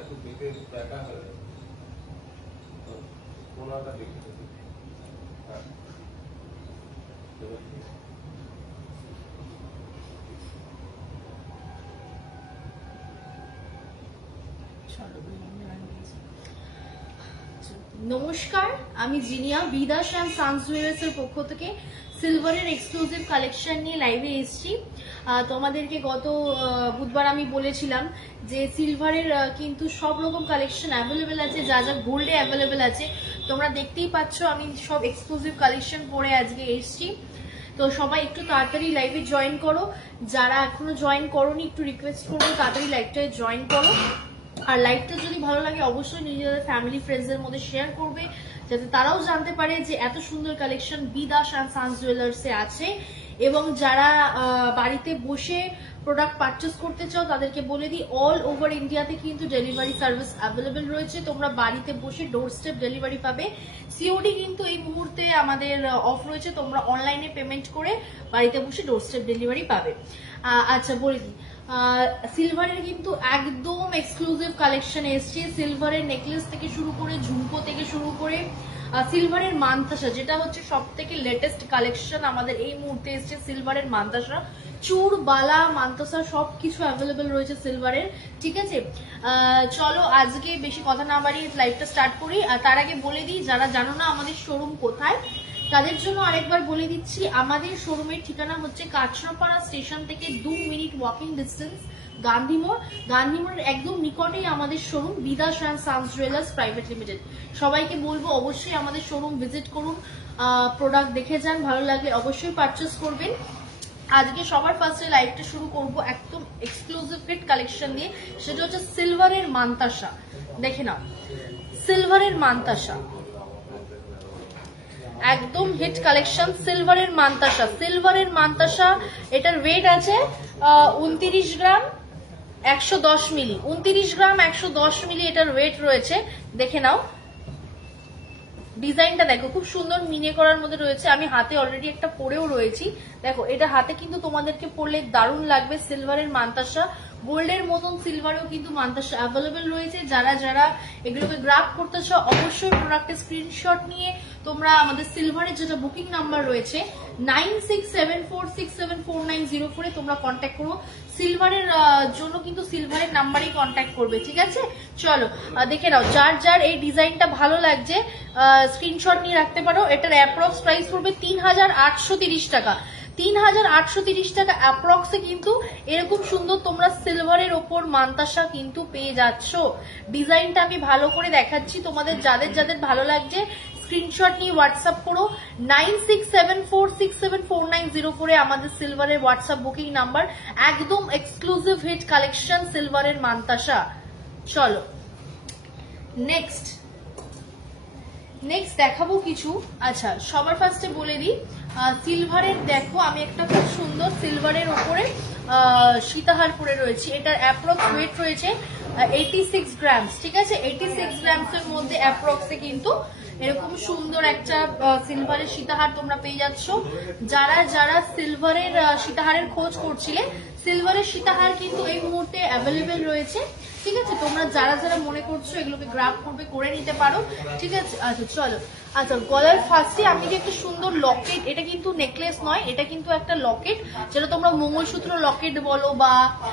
একটু দিকে দেখা হয়ে কোনাটা দেখে হ্যাঁ নমস্কার, আমি জিনিয়া বিদাস অ্যান্ড সানস জুয়েলার্স এর পক্ষ থেকে সিলভারের এক্সক্লুসিভ কালেকশন নিয়ে লাইভে এসেছি। তোমাদেরকে গত বুধবার আমি বলেছিলাম যে সিলভারের কিন্তু সব রকম কালেকশন অ্যাভেলেবেল আছে, যা যা গোল্ডে অ্যাভেলেবেল আছে তোমরা দেখতেই পাচ্ছ। আমি সব এক্সক্লুসিভ কালেকশন পরে আজকে এসেছি, তো সবাই একটু তাড়াতাড়ি লাইভে জয়েন করো। যারা এখনো জয়েন করোনি একটু রিকোয়েস্ট করবো তাড়াতাড়ি লাইভটায় জয়েন করো। আর লাইভটা যদি ভালো লাগে অবশ্যই নিজেদের ফ্যামিলি ফ্রেন্ডসদের মধ্যে শেয়ার করবে, যাতে তারাও জানতে পারে যে এত সুন্দর কালেকশন বিদাস অ্যান্ড সানস জুয়েলার্সে আছে। এবং যারা বাড়িতে বসে প্রোডাক্ট পারচেস করতে চাও তাদেরকে বলে দিই, অল ওভার ইন্ডিয়াতে কিন্তু ডেলিভারি সার্ভিস অ্যাভেলেবেল রয়েছে। তোমরা বাড়িতে বসে ডোর স্টেপ ডেলিভারি পাবে। সিওডি কিন্তু এই মুহূর্তে আমাদের অফ রয়েছে, তোমরা অনলাইনে পেমেন্ট করে বাড়িতে বসে ডোর স্টেপ ডেলিভারি পাবে। আচ্ছা বলে দিই, সিলভারের কিন্তু একদম এক্সক্লুসিভ কালেকশন এসছে। সিলভারের নেকলেস থেকে শুরু করে ঝুমকো থেকে শুরু করে সিলভারের মানতাসা, যেটা হচ্ছে সব থেকে লেটেস্ট কালেকশন আমাদের এই মুহূর্তে এসছে। সিলভারের মানতাসা, চূড় বালা মানতাসা সবকিছু অ্যাভেলেবেল রয়েছে সিলভারের। ঠিক আছে, চলো আজকে বেশি কথা না বাড়িয়ে লাইভটা স্টার্ট করি। আর তার আগে বলে দিই, যারা জানো না আমাদের শোরুম কোথায় তাদের জন্য আরেকবার বলে দিচ্ছি। আমাদের শোরুমের ঠিকানা হচ্ছে কাঁচরাপাড়া স্টেশন থেকে 2 মিনিট ওয়াকিং ডিস্টেন্স গান্ধীমোড়ের একদম নিকটেই আমাদের showroom Bidas and sons jewellers private limited. সবাইকে বলবো অবশ্যই আমাদের শোরুম ভিজিট করুন, প্রোডাক্ট দেখে যান, ভালো লাগলে অবশ্যই পারচেস করবেন। আজকে সবার ফার্স্টে লাইভটা শুরু করব একদম এক্সক্লুসিভ ফিট কালেকশন দিয়ে, সেটা হচ্ছে সিলভারের মানতাসা। দেখে নাও, সিলভারের মানতাসা একদম হিট কালেকশন। সিলভারের মানতাসা এটার ওয়েট আছে 29 গ্রাম 110 মিলি। 29 গ্রাম 110 মিলি এটার ওয়েট রয়েছে। দেখে নাও, ডিজাইনটা দেখো খুব সুন্দর মিনে করার মধ্যে রয়েছে। আমি হাতে অলরেডি একটা পরেও রয়েছি, দেখো এটা হাতে কিন্তু তোমাদেরকে পরলে দারুণ লাগবে। সিলভারের মানতাসা, গোল্ডের মতন সিলভারেও কিন্তু মানতাসা অ্যাভেলেবেল রয়েছে। যারা যারা এগুলোকে গ্রাফ করতে চাও অবশ্যই প্রোডাক্টের স্ক্রিনশট নিয়ে তোমরা আমাদের সিলভারের যেটা বুকিং নাম্বার রয়েছে 9674674904 এ তোমরা কন্ট্যাক্ট করো। সিলভারের জন্য কিন্তু সিলভারের নাম্বারেই কন্ট্যাক্ট করবে। ঠিক আছে, চলো দেখে নাও। যার যার এই ডিজাইনটা ভালো লাগছে স্ক্রিনশট নিয়ে রাখতে পারো। এটার অ্যাপ্রক্স প্রাইস পড়বে 3830 টাকা। 3830 টাকা অ্যাপ্রক্সে কিন্তু এরকম সুন্দর তোমরা সিলভারের ওপর মানতাসা কিন্তু পেয়ে যাচ্ছ। ডিজাইনটা আমি ভালো করে দেখাচ্ছি তোমাদের, যাদের যাদের ভালো লাগছে স্ক্রিনশট নিয়ে হোয়াটসঅ্যাপ করো। 9674674904 এ আমাদের সিলভারের হোয়াটসঅ্যাপ বুকিং নাম্বার। একদম এক্সক্লুসিভ হিট কালেকশন সিলভারের মানতাসা। চলো নেক্সট দেখাবো কিছু। আচ্ছা সবার ফার্স্টে বলে দিই, সিলভারের দেখো আমি একটা খুব সুন্দর সিলভারের উপরে সীতাহার পরে রয়েছে। এটার অ্যাপ্রক্স ওয়েট রয়েছে 86 গ্রামস। ঠিক আছে, 86 গ্রামস এর মধ্যে অ্যাপ্রক্সে কিন্তু এরকম সুন্দর একটা সিলভারের সীতাহার তোমরা পেয়ে যাচ্ছ। যারা যারা সিলভারের সীতাহারের খোঁজ করছিলে, সিলভারের সীতাহার কিন্তু এই মুহূর্তে অ্যাভেলেবেল রয়েছে। ঠিক আছে, তোমরা যারা যারা মনে করছো এগুলোকে গ্রাফ করবে করে নিতে পারো। ঠিক আছে, আচ্ছা চলো। আচ্ছা গলার ফার্স্টে আমি যে একটা সুন্দর লকেট, এটা কিন্তু নেকলেস নয়, এটা কিন্তু একটা লকেট, যেটা তোমরা মঙ্গলসূত্র লকেট বলো বা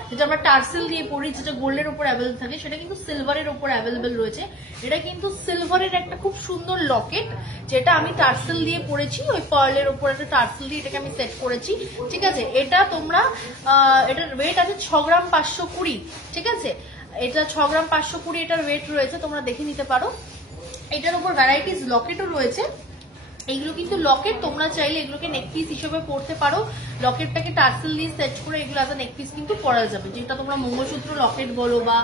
যেটা আমরা টার্সেল দিয়ে পড়ি, যেটা গোল্ডের উপর অ্যাভেলেবল থাকে, সেটা কিন্তু সিলভারের উপর অ্যাভেলেবল রয়েছে। এটা কিন্তু সিলভারের একটা খুব সুন্দর লকেট, যেটা আমি টার্সেল দিয়ে পড়েছি, ওই পার্লের উপর একটা টার্সেল দিয়ে এটাকে আমি সেট করেছি। ঠিক আছে, এটা তোমরা এটার ওয়েট আছে 6 গ্রাম 520। ঠিক আছে, এটা 6 গ্রাম 520 এটার ওয়েট রয়েছে, তোমরা দেখে নিতে পারো। এটার উপর ভ্যারাইটিস লকেটও রয়েছে। এইগুলো কিন্তু লকেট, তোমরা চাইলে এগুলোকে নেকপিস হিসেবে পড়তে পারো। লকেটটাকে টার্সেল দিয়ে সেট করে এগুলো আলাদা নেকপিস কিন্তু পরা যাবে। যেটা তোমরা মঙ্গলসূত্র লকেট বলো বা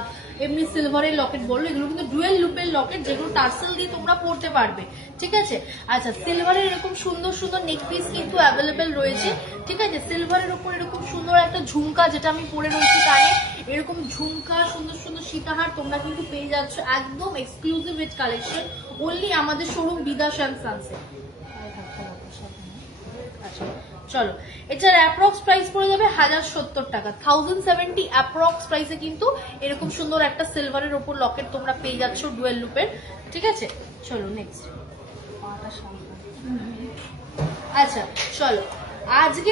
এমনি সিলভারের লকেট বলো, এগুলো কিন্তু ডুয়েল লুপের লকেট, যেগুলো টার্সেল দিয়ে তোমরা পড়তে পারবে। ঠিক আছে, আচ্ছা সিলভারের এরকম সুন্দর সুন্দর নেকপিস কিন্তু অ্যাভেলেবেল রয়েছে। ঠিক আছে, সিলভারের উপর এরকম সুন্দর একটা ঝুমকা, যেটা আমি পরে রয়েছি কানে, এরকম ঝুমকা, সুন্দর সুন্দর সীতাহার তোমরা কিন্তু পেয়ে যাচ্ছ একদম এক্সক্লুসিভ উইথ কালেকশন, ওনলি আমাদের শোরুম বিদাশ অ্যান্ড সানসেট। আচ্ছা চলো, এটার অ্যাপ্রক্স প্রাইস পড়ে যাবে 1070 টাকা, 1070 অ্যাপ্রক্স প্রাইসে কিন্তু এরকম সুন্দর একটা সিলভারের ওপর লকেট তোমরা পেয়ে যাচ্ছ ডুয়েল লুপের। ঠিক আছে, চলো নেক্সট। আচ্ছা চলো, আজকে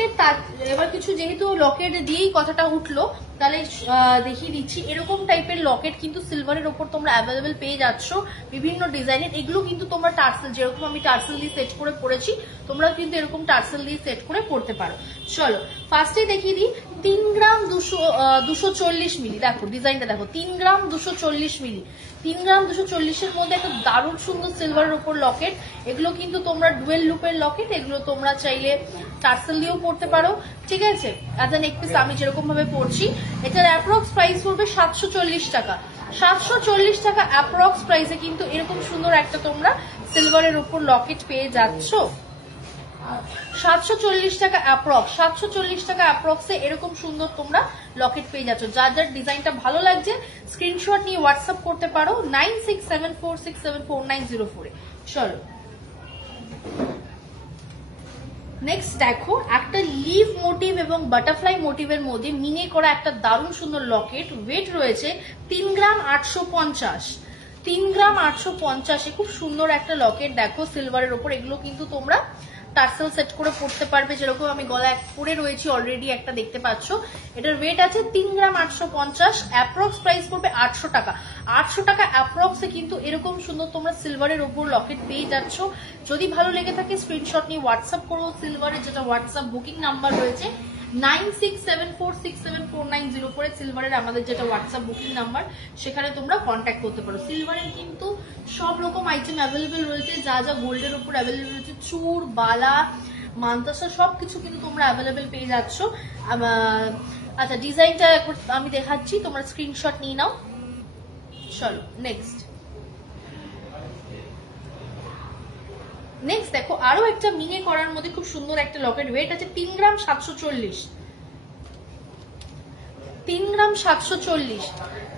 এবার কিছু যেহেতু লকেট দিয়েই কথাটা উঠলো, তাহলে দেখিয়ে দিচ্ছি। এরকম টাইপের লকেট কিন্তু সিলভারের ওপর তোমরা অ্যাভেলেবেল পেয়ে যাচ্ছ বিভিন্ন ডিজাইনের। এগুলো কিন্তু তোমরা টার্সেল, যেরকম আমি টার্সেল দিয়ে সেট করে পড়েছি, তোমরা কিন্তু এরকম টার্সেল দিয়ে সেট করে পড়তে পারো। চলো ফার্স্টে দেখিয়ে দিই 3 গ্রাম 240 মিলি। দেখো ডিজাইনটা দেখো, 3 গ্রাম 240 মিলি, 3 গ্রাম 240-এর মধ্যে একটা দারুণ সুন্দর সিলভারের উপর লকেট। এগুলো কিন্তু তোমরা ডুয়েল লুপের লকেট, এগুলো তোমরা চাইলে টার্সেল দিয়েও পড়তে পারো। ঠিক আছে, অ্যাজ নেক পিস আমি যেরকম ভাবে পড়ছি, এটার অ্যাপ্রক্স প্রাইস পড়বে 740 টাকা। 740 টাকা অ্যাপ্রক্স প্রাইসে কিন্তু এরকম সুন্দর একটা তোমরা সিলভারের উপর লকেট পেয়ে যাচ্ছ। 740 টাকা অ্যাপ্রক্স, 740 টাকা অ্যাপ্রক্সে এরকম সুন্দর তোমরা লকেট পেয়ে যাচ্ছ। যার যার ডিজাইনটা ভালো লাগছে স্ক্রিনশট নিয়ে হোয়াটসঅ্যাপ করতে পারো 9674674904 এ। চলো নেক্সট দেখো, একটা লিভ মোটিভ এবং বাটারফ্লাই মোটিভের মধ্যে মিনে করা একটা দারুণ সুন্দর লকেট। ওয়েট রয়েছে 3 গ্রাম 850, 3 গ্রাম 850 এ খুব সুন্দর একটা লকেট দেখো সিলভারের ওপর। এগুলো কিন্তু তোমরা টার্সেল সেট করে পড়তে পারবে, যেরকম আমি গলায় পরে রয়েছি অলরেডি একটা দেখতে পাচ্ছ। এটার ওয়েট আছে 3 গ্রাম 850, অ্যাপ্রক্স প্রাইস পড়বে 800 টাকা। 800 টাকা অ্যাপ্রক্সে কিন্তু এরকম সুন্দর তোমরা সিলভারের ওপর লকেট পেয়ে যাচ্ছ। যদি ভালো লেগে থাকে স্ক্রিনশট নিয়ে হোয়াটসঅ্যাপ করো সিলভারের যেটা হোয়াটসঅ্যাপ বুকিং নাম্বার রয়েছে 9674674904 সিলভারের আমাদের যেটা হোয়াটসঅ্যাপ বুকিং নাম্বার, সেখানে তোমরা কন্ট্যাক্ট করতে পারো। সিলভারের কিন্তু সব রকম আইটেম অ্যাভেলেবেল রয়েছে, যা যা গোল্ডের উপর অ্যাভেলেবেল রয়েছে, চূড়, বালা, মান্তাসা সবকিছু কিন্তু তোমরা অ্যাভেলেবেল পেয়ে যাচ্ছ। আচ্ছা ডিজাইনটা আমি দেখাচ্ছি, তোমরা স্ক্রিনশট নিয়ে নাও। চলো নেক্সট। নেক্সট দেখো, আরো একটা মিনে করার মধ্যে খুব সুন্দর একটা লকেট। ওয়েট আছে 3 গ্রাম 740, 3 গ্রাম 740,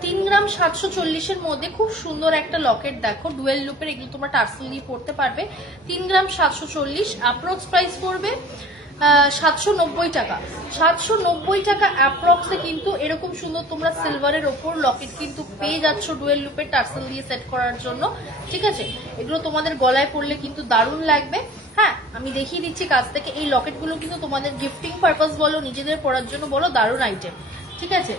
3 গ্রাম 740 এর মধ্যে খুব সুন্দর একটা লকেট দেখো ডুয়েল লুপের। এগুলো তোমরা টার্সেল দিয়ে পড়তে পারবে। 3 গ্রাম 740, অ্যাপ্রক্স প্রাইস পড়বে 790 টাকা। 790 টাকা অ্যাপ্রক্সে কিন্তু এরকম সুন্দর তোমরা সিলভারের ওপর লকেট কিন্তু পেয়ে যাচ্ছ ডুয়েল লুপের টার্সেল দিয়ে সেট করার জন্য। ঠিক আছে, এগুলো তোমাদের গলায় পড়লে কিন্তু দারুণ লাগবে। হ্যাঁ আমি দেখিয়ে দিচ্ছি কাছ থেকে। এই লকেটগুলো কিন্তু তোমাদের গিফটিং পারপাস বলো, নিজেদের পড়ার জন্য বলো, দারুণ আইটেম। ঠিক আছে,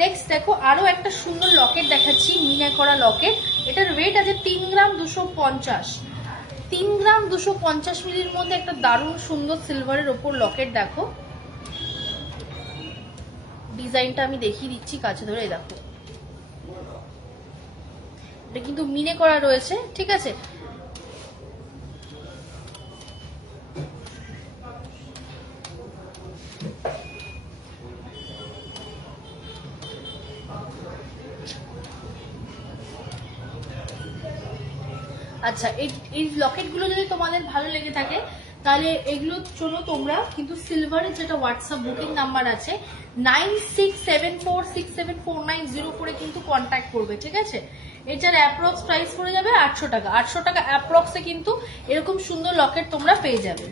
নেক্সট দেখো, আরো একটা সুন্দর লকেট দেখাচ্ছি, মিনা করা লকেট। এটার ওয়েট আছে 3 গ্রাম 250, 3 গ্রাম 250 মিলির মধ্যে একটা দারুণ সুন্দর সিলভারের ওপর লকেট দেখো। ডিজাইনটা আমি দেখিয়ে দিচ্ছি কাছে ধরে, দেখো এটা কিন্তু মিনে করা রয়েছে। ঠিক আছে, আচ্ছা এই লকেটগুলো যদি তোমাদের ভালো লেগে থাকে তাহলে এগুলোর জন্য তোমরা কিন্তু সিলভারের যেটা হোয়াটসঅ্যাপ বুকিং নাম্বার আছে 9674674904 এ কিন্তু কন্ট্যাক্ট করবে। ঠিক আছে, এটার অ্যাপ্রক্স প্রাইস পড়ে যাবে 800 টাকা। 800 টাকা অ্যাপ্রক্সে কিন্তু এরকম সুন্দর লকেট তোমরা পেয়ে যাবে।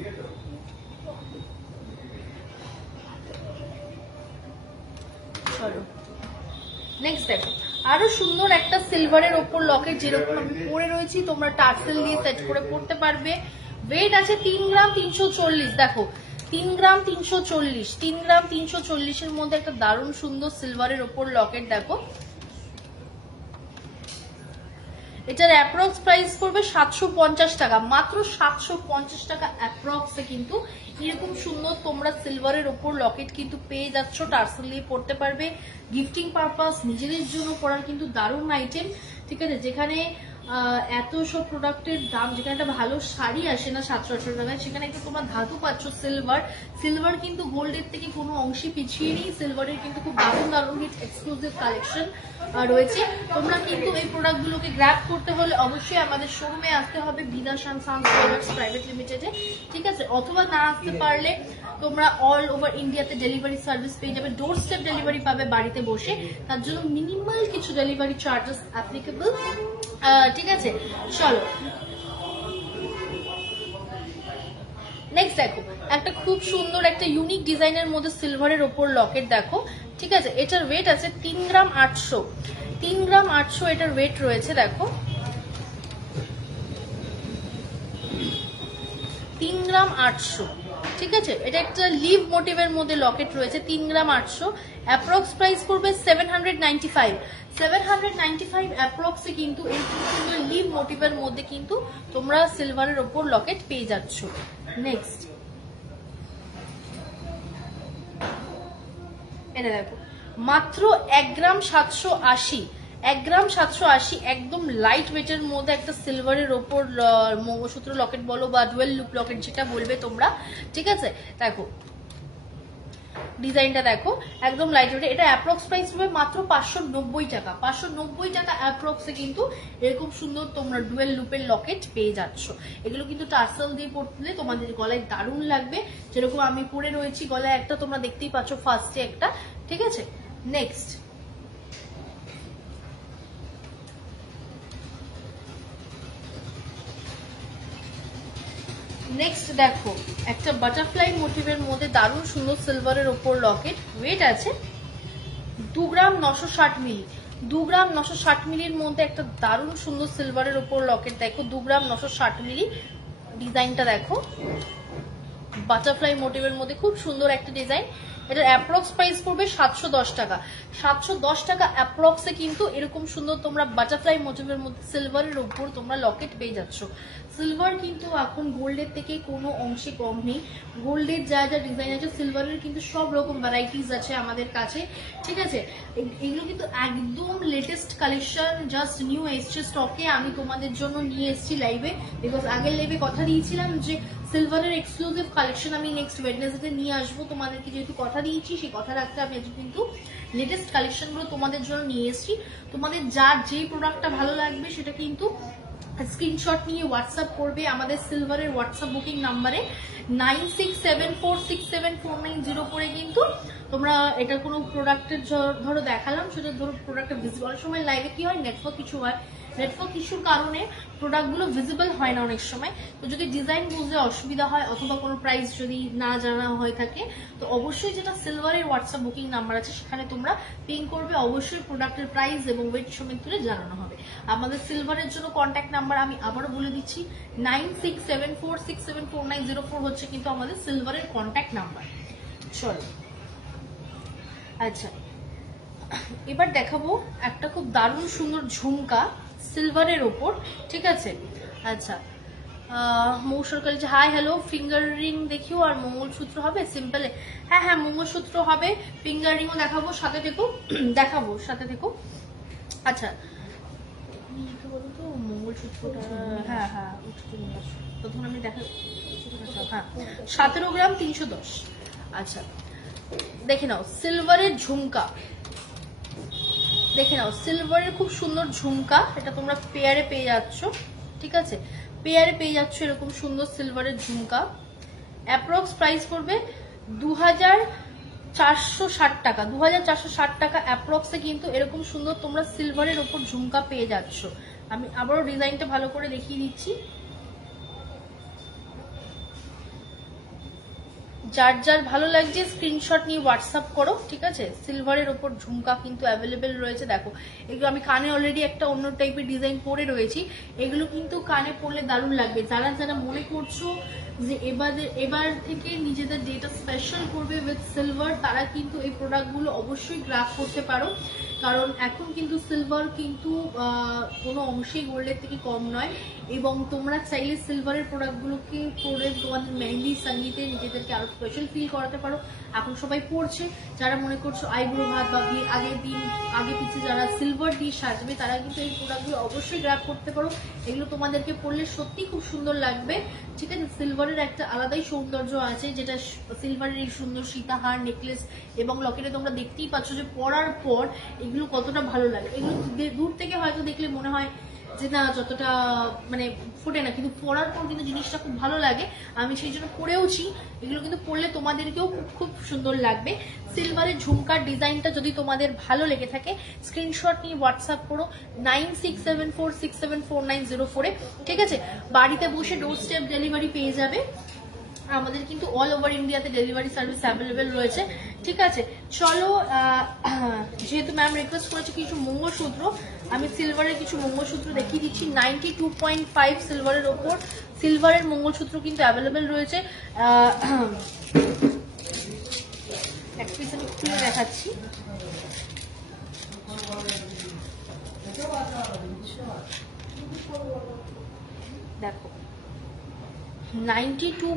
চলো নেক্সট দেখো, আরো সুন্দর একটা সিলভারের ওপর লকেট, যেরকম আমি পরে রয়েছি তোমরা টার্সেল দিয়ে সেট করে পড়তে পারবে। ওয়েট আছে 3 গ্রাম 340, দেখো 3 গ্রাম 340, 3 গ্রাম 340 এর মধ্যে একটা দারুণ সুন্দর সিলভারের ওপর লকেট দেখো। এটার অ্যাপ্রক্স প্রাইস পড়বে 750 টাকা, মাত্র 750 টাকা অ্যাপ্রক্সে কিন্তু এরকম সুন্দর তোমরা সিলভারের ওপর লকেট কিন্তু পেয়ে যাচ্ছ। টার্সেল দিয়ে পড়তে পারবে, গিফটিং পারপাস, নিজেদের জন্য পড়ার কিন্তু দারুণ আইটেম। ঠিক আছে, যেখানে এত সব প্রোডাক্টের দাম, যেখানে একটা ভালো শাড়ি আসে না 700-800 টাকায়, সেখানে একটা তোমরা ধাতু পাচ্ছ সিলভার কিন্তু গোল্ডের থেকে কোনো অংশে পিছিয়ে নেই। সিলভারের কিন্তু খুব দারুণ হিট এক্সক্লুসিভ কালেকশন রয়েছে। তোমরা কিন্তু এই প্রোডাক্টগুলোকে গ্র্যাব করতে হলে অবশ্যই আমাদের শোরুমে আসতে হবে, বিদাশ অ্যান্ড সানস প্রোডাক্টস প্রাইভেট লিমিটেডে, ঠিক আছে? অথবা না আসতে পারলে তোমরা অল ওভার ইন্ডিয়াতে ডেলিভারি সার্ভিস পেয়ে যাবে, ডোর স্টেপ ডেলিভারি পাবে বাড়িতে বসে। তার জন্য মিনিমাল কিছু ডেলিভারি চার্জেস অ্যাপ্লিকেবল, ঠিক আছে? চলো নেক্সট দেখো, একটা খুব সুন্দর একটা ইউনিক ডিজাইনের মধ্যে সিলভারের ওপর লকেট দেখো, ঠিক আছে? এটার ওয়েট আছে 3 গ্রাম 800, 3 গ্রাম 800 এটার ওয়েট রয়েছে। দেখো 3 গ্রাম 800, ঠিক আছে? এটা একটা লিভ মোটিভের মধ্যে লকেট রয়েছে, 3 গ্রাম 800। অ্যাপ্রক্স প্রাইস পড়বে 795 অ্যাপ্রক্সে কিন্তু এই সুন্দর লিভ মোটিভের মধ্যে কিন্তু তোমরা সিলভারের ওপর লকেট পেয়ে যাচ্ছ। নেক্সট এটা দেখো, মাত্র 1 গ্রাম 780, 1 গ্রাম 780, একদম লাইট ওয়েটের মধ্যে একটা সিলভারের ওপর মঙ্গলসূত্র লকেট বলো বা ডুয়েল লুপ লকেট যেটা বলবে তোমরা, ঠিক আছে? দেখো ডিজাইনটা দেখো, একদম লাইট ওয়েট। এটা অ্যাপ্রক্স প্রাইস হবে মাত্র 590 টাকা, 590 টাকা অ্যাপ্রক্সে কিন্তু এরকম সুন্দর তোমরা ডুয়েল লুপের লকেট পেয়ে যাচ্ছ। এগুলো কিন্তু টার্সেল দিয়ে পরলে তোমাদের গলায় দারুণ লাগবে, যেরকম আমি পরে রয়েছি গলায় একটা, তোমরা দেখতেই পাচ্ছ ফার্স্টে একটা, ঠিক আছে? নেক্সট দেখো, একটা বাটারফ্লাই মোটিভের মধ্যে দারুণ সুন্দর সিলভারের ওপর লকেট, ওয়েট আছে 2 গ্রাম 960 মিলি, 2 গ্রাম 960 মিলির মধ্যে একটা দারুণ সুন্দর সিলভারের ওপর লকেট দেখো, 2 গ্রাম 960 মিলি। ডিজাইনটা দেখো, বাটারফ্লাই মোটিভের মধ্যে খুব সুন্দর একটা ডিজাইন। এটার অ্যাপ্রক্স প্রাইস পড়বে 710 টাকা, 710 টাকা অ্যাপ্রক্সে কিন্তু এরকম সুন্দর তোমরা বাটারফ্লাই মোটিভের মধ্যে সিলভারের উপর তোমরা লকেট পেয়ে যাচ্ছ। সিলভার কিন্তু এখন গোল্ডের থেকে কোনো অংশে কম নেই, গোল্ডের যা যা ডিজাইন আছে সিলভারের কিন্তু সব রকম ভ্যারাইটিস আছে আমাদের কাছে, ঠিক আছে? এগুলো কিন্তু একদম লেটেস্ট কালেকশন, জাস্ট নিউ এসছে স্টকে। আমি তোমাদের জন্য নিয়ে এসেছি লাইভে, বিকজ আগের লাইভে কথা দিয়েছিলাম যে সিলভারের এক্সক্লুসিভ কালেকশন আমি নেক্সট ওয়েডনেসডেতে নিয়ে আসবো তোমাদেরকে, যেহেতু কথা দিয়েছি সেই কথা রাখতে আমি আজকে কিন্তু লেটেস্ট কালেকশনগুলো তোমাদের জন্য নিয়ে এসেছি। তোমাদের যার যেই প্রোডাক্টটা ভালো লাগবে সেটা কিন্তু স্ক্রিনশট নিয়ে হোয়াটসঅ্যাপ করবে আমাদের সিলভারের হোয়াটসঅ্যাপ বুকিং নাম্বারে 9674674904 করে। কিন্তু তোমরা এটা কোনো প্রোডাক্টের ধরো দেখালাম, সেটা ধরো প্রোডাক্টের ভিজিবল, অনেক সময় লাইভে কি হয় নেটওয়ার্ক কিছু হয়, নেটওয়ার্ক ইস্যুর কারণে প্রোডাক্টগুলো ভিজিবল হয় না অনেক সময়। তো যদি ডিজাইন বুঝতে অসুবিধা হয় অথবা কোনো প্রাইস যদি না জানা হয়ে থাকে, তো অবশ্যই যেটা সিলভারের হোয়াটসঅ্যাপ বুকিং নাম্বার আছে সেখানে তোমরা পিং করবে, অবশ্যই প্রোডাক্টের প্রাইস এবং ওয়েট সমেত তুলে জানানো হবে। আমাদের সিলভারের জন্য কন্ট্যাক্ট নাম্বার আমি আবারও বলে দিচ্ছি, 9674674904 হচ্ছে কিন্তু আমাদের সিলভারের কন্ট্যাক্ট নাম্বার। চলো আচ্ছা, এবার দেখাবো একটা খুব দারুণ সুন্দর ঝুমকা সিলভারের ওপর, ঠিক আছে? আচ্ছা, মৌসরকাল যে হাই হ্যালো, ফিঙ্গার রিং দেখিও আর মঙ্গলসূত্র হবে সিম্পলে? হ্যাঁ হ্যাঁ, মঙ্গলসূত্র হবে, ফিঙ্গার রিংও দেখাবো, সাথে থেকো, দেখাবো সাথে থেকো। আচ্ছা বলো তো মঙ্গলসূত্রটা, হ্যাঁ হ্যাঁ প্রথম আমি দেখা, হ্যাঁ 17 গ্রাম 310। আচ্ছা দেখে নাও সিলভারের ঝুমকা, দেখে নাও সিলভারের খুব সুন্দর ঝুমকা, এটা তোমরা পেয়ারে পেয়ে যাচ্ছ, ঠিক আছে? পেয়ারে পেয়ে যাচ্ছ এরকম সুন্দর সিলভারের ঝুমকা। অ্যাপ্রক্স প্রাইস পড়বে 2460 টাকা, 2460 টাকা অ্যাপ্রক্সে কিন্তু এরকম সুন্দর তোমরা সিলভারের ওপর ঝুমকা পেয়ে যাচ্ছ। আমি আবারও ডিজাইনটা ভালো করে দেখিয়ে দিচ্ছি, যার যার ভালো লাগছে স্ক্রিনশট নিয়ে হোয়াটসঅ্যাপ করো, ঠিক আছে? সিলভারের ওপর ঝুমকা কিন্তু অ্যাভেলেবেল রয়েছে। দেখো এগুলো আমি কানে অলরেডি একটা অন্য টাইপের ডিজাইন পরে রয়েছি, এগুলো কিন্তু কানে পরলে দারুণ লাগবে। যারা যারা মনে করছো যে এবার থেকে নিজেদের ডেটা স্পেশাল করবে উইথ সিলভার, তারা কিন্তু এই প্রোডাক্টগুলো অবশ্যই গ্রাফ করতে পারো, কারণ এখন কিন্তু সিলভার কিন্তু কোনো অংশেই গোল্ডের থেকে কম নয়। এবং তোমরা চাইলে সিলভারের প্রোডাক্টগুলোকে পরে তোমাদের মেহেন্দি সঙ্গীতে নিজেদেরকে আরো স্পেশাল ফিল করাতে পারো। এখন সবাই পড়ছে, যারা মনে করছো আইব্রো ভাত বা বিয়ের আগের দিন আগে পিছিয়ে যারা সিলভার দিয়ে সাজবে তারা কিন্তু এই প্রোডাক্টগুলো অবশ্যই গ্র্যাব করতে পারো। এগুলো তোমাদেরকে পরলে সত্যি খুব সুন্দর লাগবে, ঠিক আছে। সিলভারের একটা আলাদাই সৌন্দর্য আছে, যেটা সিলভারের এই সুন্দর সীতাহার, নেকলেস এবং লকেটে তোমরা দেখতেই পাচ্ছ যে পরার পর এগুলো কতটা ভালো লাগে। এগুলো দূর থেকে হয়তো দেখলে মনে হয় যে না যতটা মানে ফোটে না, কিন্তু পরার পর কিন্তু জিনিসটা খুব ভালো লাগে। আমি সেই জন্য পরেওছি। এগুলো কিন্তু পরলে তোমাদেরকেও খুব সুন্দর লাগবে। সিলভারের ঝুমকার ডিজাইনটা যদি তোমাদের ভালো লেগে থাকে স্ক্রিনশট নিয়ে হোয়াটসঅ্যাপ করো 9674674904-এ, ঠিক আছে। বাড়িতে বসে ডোর স্টেপ ডেলিভারি পেয়ে যাবে। আমাদের কিন্তু অল ওভার ইন্ডিয়াতে ডেলিভারি সার্ভিস অ্যাভেলেবেল রয়েছে, ঠিক আছে। চলো, যেহেতু ম্যাম রিকোয়েস্ট করেছে কিছু মঙ্গলসূত্র, আমি সিলভারের কিছু মঙ্গলসূত্র দেখিয়ে দিচ্ছি। 92.5 সিলভারের ওপর সিলভারের মঙ্গলসূত্র কিন্তু অ্যাভেলেবেল রয়েছে। এক পিস আমি খুলে দেখাচ্ছি। দেখো 92.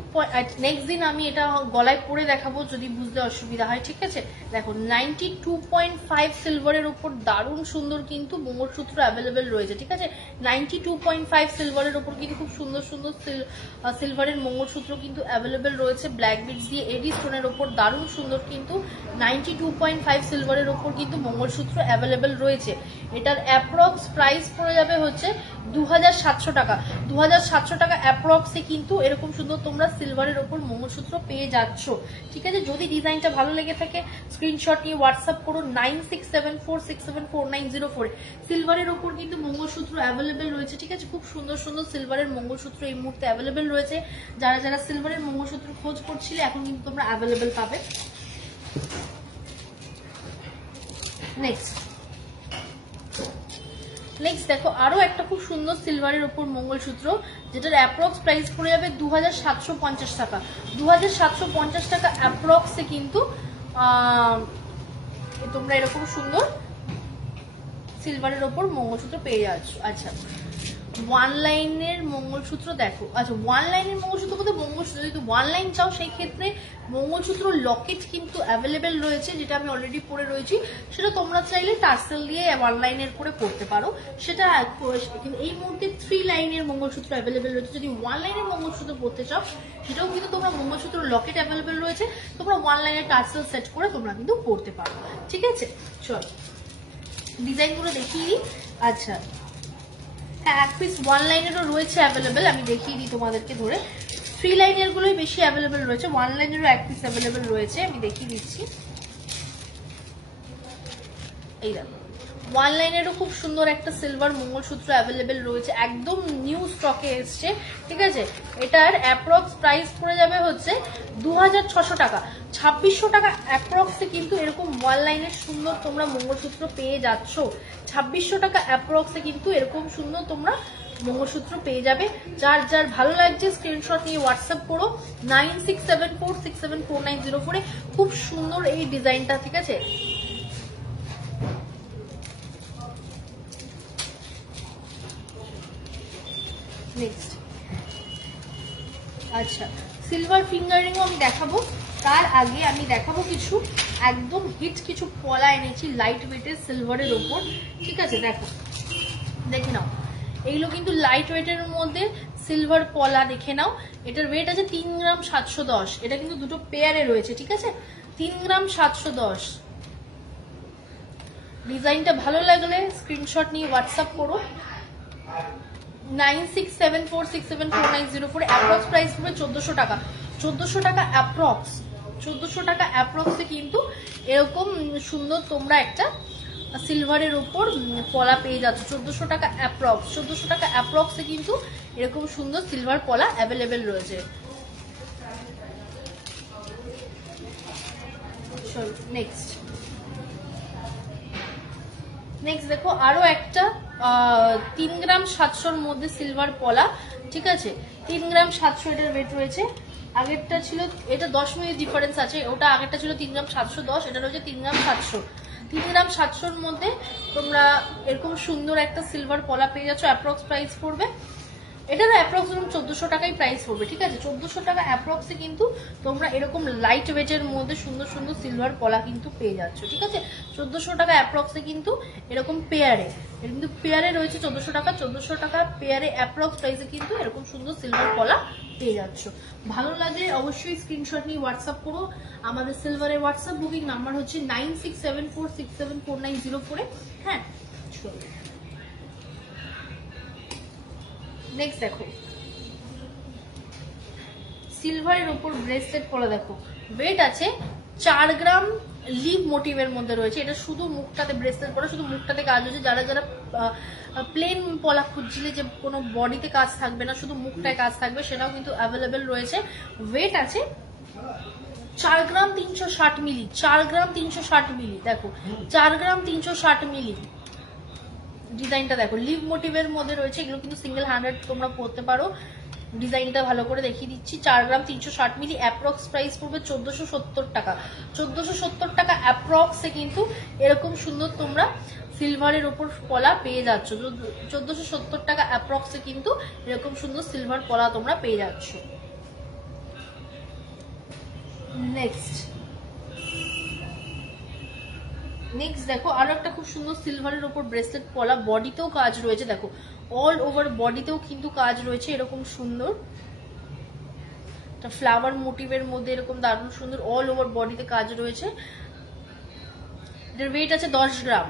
নেক্সট দিন আমি এটা গলায় পরে দেখাবো যদি বুঝতে অসুবিধা হয়, ঠিক আছে। দেখো 92.5 সিলভারের উপর দারুণ সুন্দর কিন্তু মঙ্গলসূত্র অ্যাভেলেবেল রয়েছে, ঠিক আছে। 92.5 সিলভারের উপর কিন্তু খুব সুন্দর সুন্দর সিলভারের মঙ্গলসূত্র কিন্তু অ্যাভেলেবেল রয়েছে। ব্ল্যাক বিটস দিয়ে এডি স্টোনের উপর দারুণ সুন্দর কিন্তু 92.5 সিলভারের উপর কিন্তু মঙ্গলসূত্র অ্যাভেলেবেল রয়েছে। এটার অ্যাপ্রক্স প্রাইস পড়ে যাবে হচ্ছে 2700 টাকা। 2700 টাকা অ্যাপ্রক্সে কিন্তু এরকম সুন্দর তোমরা সিলভারের ওপর মঙ্গলসূত্র পেয়ে যাচ্ছ, ঠিক আছে। যদি ডিজাইনটা ভালো লেগে থাকে স্ক্রিনশট নিয়ে হোয়াটসঅ্যাপ করো 9674674904। সিলভারের ওপর কিন্তু মঙ্গলসূত্র অ্যাভেলেবেল রয়েছে, ঠিক আছে। খুব সুন্দর সুন্দর সিলভারের মঙ্গলসূত্র এই মুহূর্তে অ্যাভেলেবেল রয়েছে। যারা যারা সিলভারের মঙ্গলসূত্র খোঁজ করছিলে এখন কিন্তু তোমরা অ্যাভেলেবেল পাবে। নেক্সট দেখো আরো একটা খুব সুন্দর সিলভারের উপর মঙ্গলসূত্র, যেটার অ্যাপ্রক্স প্রাইস পড়ে যাবে 2750 টাকা। 2750 টাকা অ্যাপ্রক্সে কিন্তু তোমরা এরকম সুন্দর সিলভারের উপর মঙ্গলসূত্র পেয়ে যাচ্ছ। আচ্ছা, ওয়ান লাইনের মঙ্গলসূত্র দেখো। আচ্ছা, ওয়ান লাইনের মঙ্গলসূত্র বলতে মঙ্গলসূত্র যদি ওয়ান লাইন চাও সেই ক্ষেত্রে মঙ্গলসূত্র লকেট কিন্তু অ্যাভেলেবেল রয়েছে, যেটা আমি অলরেডি পরে রয়েছি। সেটা তোমরা চাইলে টার্সেল দিয়ে ওয়ান লাইনের করে পড়তে পারো। সেটা কিন্তু এই মুহূর্তে 3 লাইনের মঙ্গলসূত্র অ্যাভেলেবেল রয়েছে। যদি ওয়ান লাইনের মঙ্গলসূত্র পড়তে চাও সেটাও কিন্তু তোমরা মঙ্গলসূত্র লকেট অ্যাভেলেবেল রয়েছে। তোমরা ওয়ান লাইনের টার্সেল সেট করে তোমরা কিন্তু পড়তে পারো, ঠিক আছে। চলো ডিজাইনগুলো দেখিয়ে দিই। আচ্ছা, হ্যাঁ, এক পিস ওয়ান লাইনেরও রয়েছে অ্যাভেলেবেল, আমি দেখিয়ে দিই তোমাদেরকে ধরে। 3 লাইনের গুলোই বেশি অ্যাভেলেবেল রয়েছে, ওয়ান লাইনেরও এক পিস অ্যাভেলেবেল রয়েছে, আমি দেখিয়ে দিচ্ছি। এই দেখো ওয়ান লাইনেরও খুব সুন্দর একটা সিলভার মঙ্গলসূত্র অ্যাভেলেবেল রয়েছে, একদম নিউ স্টকে এসছে, ঠিক আছে। এটার অ্যাপ্রক্স প্রাইস পড়ে যাবে হচ্ছে 2600 টাকা। 2600 টাকা অ্যাপ্রক্সে কিন্তু এরকম ওয়ান লাইনের সুন্দর তোমরা মঙ্গলসূত্র পেয়ে যাচ্ছ। 2600 টাকা অ্যাপ্রক্সে কিন্তু এরকম সুন্দর তোমরা মঙ্গলসূত্র পেয়ে যাবে। যার যার ভালো লাগছে স্ক্রিনশট নিয়ে হোয়াটসঅ্যাপ করো 9674674904-এ। খুব সুন্দর এই ডিজাইনটা, ঠিক আছে। নেক্সট, আচ্ছা, সিলভার ফিঙ্গারিংও আমি দেখাবো। তার আগে আমি দেখাবো কিছু একদম হিট কিছু পলা এনেছি লাইট ওয়েটের সিলভারের ওপর, ঠিক আছে। দেখো, দেখে নাও, এইগুলো কিন্তু লাইট ওয়েটের মধ্যে সিলভার পলা, দেখে নাও। এটার ওয়েট আছে 3 গ্রাম 710। এটা কিন্তু দুটো পেয়ারে রয়েছে, ঠিক আছে। 3 গ্রাম 710। ডিজাইনটা ভালো লাগলে স্ক্রিনশট নিয়ে হোয়াটসঅ্যাপ করো 9674674904। অ্যাপ্রক্স প্রাইস পড়বে 1400 টাকা। 1400 টাকা অ্যাপ্রক্স। 1400 টাকা অ্যাপ্রক্সে কিন্তু এরকম সুন্দর তোমরা একটা সিলভারের উপর পলা পেয়ে যাচ্ছ। 1400 টাকা অ্যাপ্রক্স। 1400 টাকা অ্যাপ্রক্সে কিন্তু এরকম সুন্দর সিলভার পলা অ্যাভেলেবেল রয়েছে। নেক্সট দেখো আরো একটা 3 গ্রাম 700-র মধ্যে সিলভার পলা, ঠিক আছে। 3 গ্রাম 700 এটার ওয়েট রয়েছে। আগেরটা ছিল, এটা 10 মিনিট ডিফারেন্স আছে। ওটা আগেরটা ছিল 3 গ্রাম 710, এটা রয়েছে 3 গ্রাম 700। 3 গ্রাম 700-র মধ্যে তোমরা এরকম সুন্দর একটা সিলভার পলা পেয়ে যাচ্ছ। অ্যাপ্রক্স প্রাইস পড়বে এটারও অ্যাপ্রক্স 1400 টাকাই প্রাইস পড়বে, ঠিক আছে? 1400 টাকা অ্যাপ্রক্সে কিন্তু তোমরা এরকম লাইট ওয়েটের মধ্যে সুন্দর সুন্দর সিলভার পলা কিন্তু পেয়ে যাচ্ছ, ঠিক আছে? 1400 টাকা অ্যাপ্রক্সে কিন্তু এরকম পেয়ারে, কিন্তু পেয়ারে রয়েছে 1400 টাকা। 1400 টাকা পেয়ারে অ্যাপ্রক্স প্রাইসে কিন্তু এরকম সুন্দর সিলভার পলা পেয়ে যাচ্ছ। ভালো লাগলে অবশ্যই স্ক্রিনশট নিয়ে হোয়াটসঅ্যাপ করো। আমাদের সিলভারের হোয়াটসঅ্যাপ বুকিং নাম্বার হচ্ছে 9674674904। হ্যাঁ, নেক্সট দেখো সিলভারের উপর ব্রেসলেট পলা, দেখো ওয়েট আছে 4 গ্রাম, লিভ মোটিভের মধ্যে রয়েছে। এটা শুধু মুখটাতে ব্রেসলেট পলা, শুধু মুখটাতে কাজ হচ্ছে। যারা যারা প্লেন পলা খুঁজছিলে যে কোনো বডিতে কাজ থাকবে না, শুধু মুখটায় কাজ থাকবে, সেটাও কিন্তু অ্যাভেলেবেল রয়েছে। ওয়েট আছে 4 গ্রাম 360 মিলি, 4 গ্রাম 360 মিলি, দেখো 4 গ্রাম 360 মিলি। ডিজাইনটা দেখো লিভ মোটিভের মধ্যে রয়েছে, এগুলো কিন্তু সিঙ্গেল হ্যান্ডেড তোমরা পরতে পারো। ডিজাইনটা ভালো করে দেখিয়ে দিচ্ছি। 4 গ্রাম 360 মিলি, অ্যাপ্রক্স প্রাইস পড়বে 1470 টাকা। 1470 টাকা অ্যাপ্রক্সে কিন্তু এরকম সুন্দর তোমরা সিলভারের উপর পলা পেয়ে যাচ্ছ। 1470 টাকা অ্যাপ্রক্সে কিন্তু এরকম সুন্দর সিলভার পলা তোমরা পেয়ে যাচ্ছ। নেক্সট দেখো আরো একটা খুব সুন্দর সিলভারের উপর ব্রেসলেট পলা, বডিতেও কাজ রয়েছে। দেখো অল ওভার বডিতেও কিন্তু কাজ রয়েছে এরকম সুন্দর, ফ্লাওয়ার মোটিভের মধ্যে এরকম দারুণ সুন্দর অল ওভার বডিতে কাজ রয়েছে। এটার ওয়েট আছে 10 গ্রাম,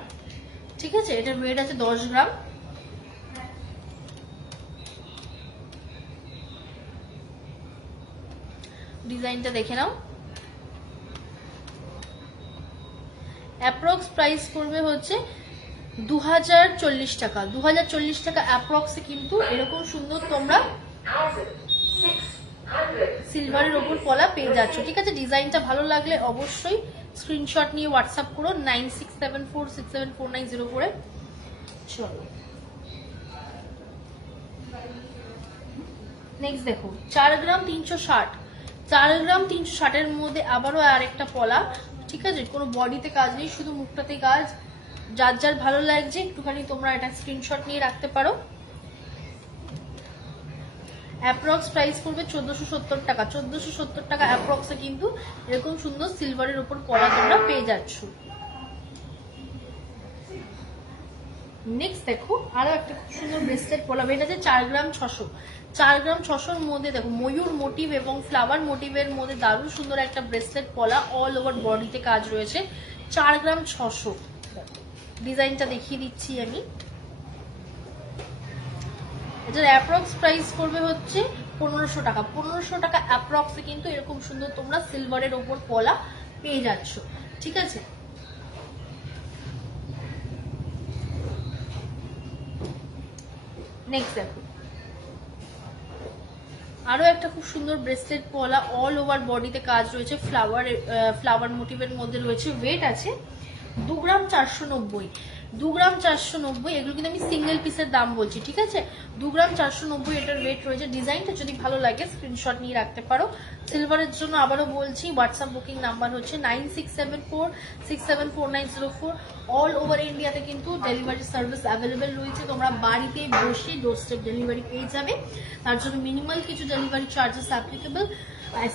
ঠিক আছে? এটার ওয়েট আছে 10 গ্রাম। ডিজাইনটা দেখে নাও। অ্যাপ্রক্স প্রাইস পড়বে হচ্ছে 2040 টাকা। 2040 টাকা অ্যাপ্রক্সে কিন্তু এরকম সুন্দর তোমরা সিলভারের ওপর পলা পেয়ে যাচ্ছ, ঠিক আছে? ডিজাইনটা ভালো লাগলে অবশ্যই স্ক্রিনশট নিয়ে হোয়াটসঅ্যাপ করো 9674674904-এ। চলো নেক্সট দেখো 4 গ্রাম 360, 4 গ্রাম 360 এর মধ্যে আবারও আরেকটা পলা, ঠিক আছে? কোনো বডিতে কাজ নেই, শুধু মুখটাতে কাজ। যার যার ভালো লাগছে একটুখানি তোমরা এটা স্ক্রিনশট নিয়ে রাখতে পারো। অ্যাপ্রক্স প্রাইস পড়বে 1470 টাকা। 1470 টাকা অ্যাপ্রক্সে কিন্তু এরকম সুন্দর সিলভারের উপর পলা তোমরা পেয়ে যাচ্ছ। নেক্সট দেখো আরো একটা খুব সুন্দর ব্রেসলেট পলা, এটা আছে 4 গ্রাম 600। 4 গ্রাম 600-র মধ্যে দেখো ময়ূর মোটিভ এবং ফ্লাওয়ার মোটিভের মধ্যে দারুণ সুন্দর একটা ব্রেসলেট পলা, অল ওভার বডিতে কাজ রয়েছে। 4 গ্রাম 600, ডিজাইনটা দেখিয়ে দিচ্ছি আমি। এটার অ্যাপ্রক্স প্রাইস পড়বে হচ্ছে 1500 টাকা। 1500 টাকা অ্যাপ্রক্সে কিন্তু এরকম সুন্দর তোমরা সিলভারের ওপর পলা পেয়ে যাচ্ছ, ঠিক আছে? নেক্সট দেখো আরো একটা খুব সুন্দর ব্রেসলেট পলা, অল ওভার বডিতে কাজ রয়েছে, ফ্লাওয়ার মোটিভের মধ্যে রয়েছে। ওয়েট আছে 2 গ্রাম 490, 2 গ্রাম 490। এগুলো কিন্তু আমি সিঙ্গেল পিসের দাম বলছি, ঠিক আছে? 2 গ্রাম 490 এটার ওয়েট রয়েছে। ডিজাইনটা যদি ভালো লাগে স্ক্রিনশট নিয়ে রাখতে পারো। সিলভারের জন্য আবারও বলছি হোয়াটসঅ্যাপ বুকিং নাম্বার হচ্ছে 9674674904। অল ওভার ইন্ডিয়াতে কিন্তু ডেলিভারি সার্ভিস অ্যাভেলেবেল রয়েছে। তোমরা বাড়িতে বসে ডোরস্টেপ ডেলিভারি পেয়ে যাবে। তার জন্য মিনিমাল কিছু ডেলিভারি চার্জেস অ্যাপ্লিকেবল।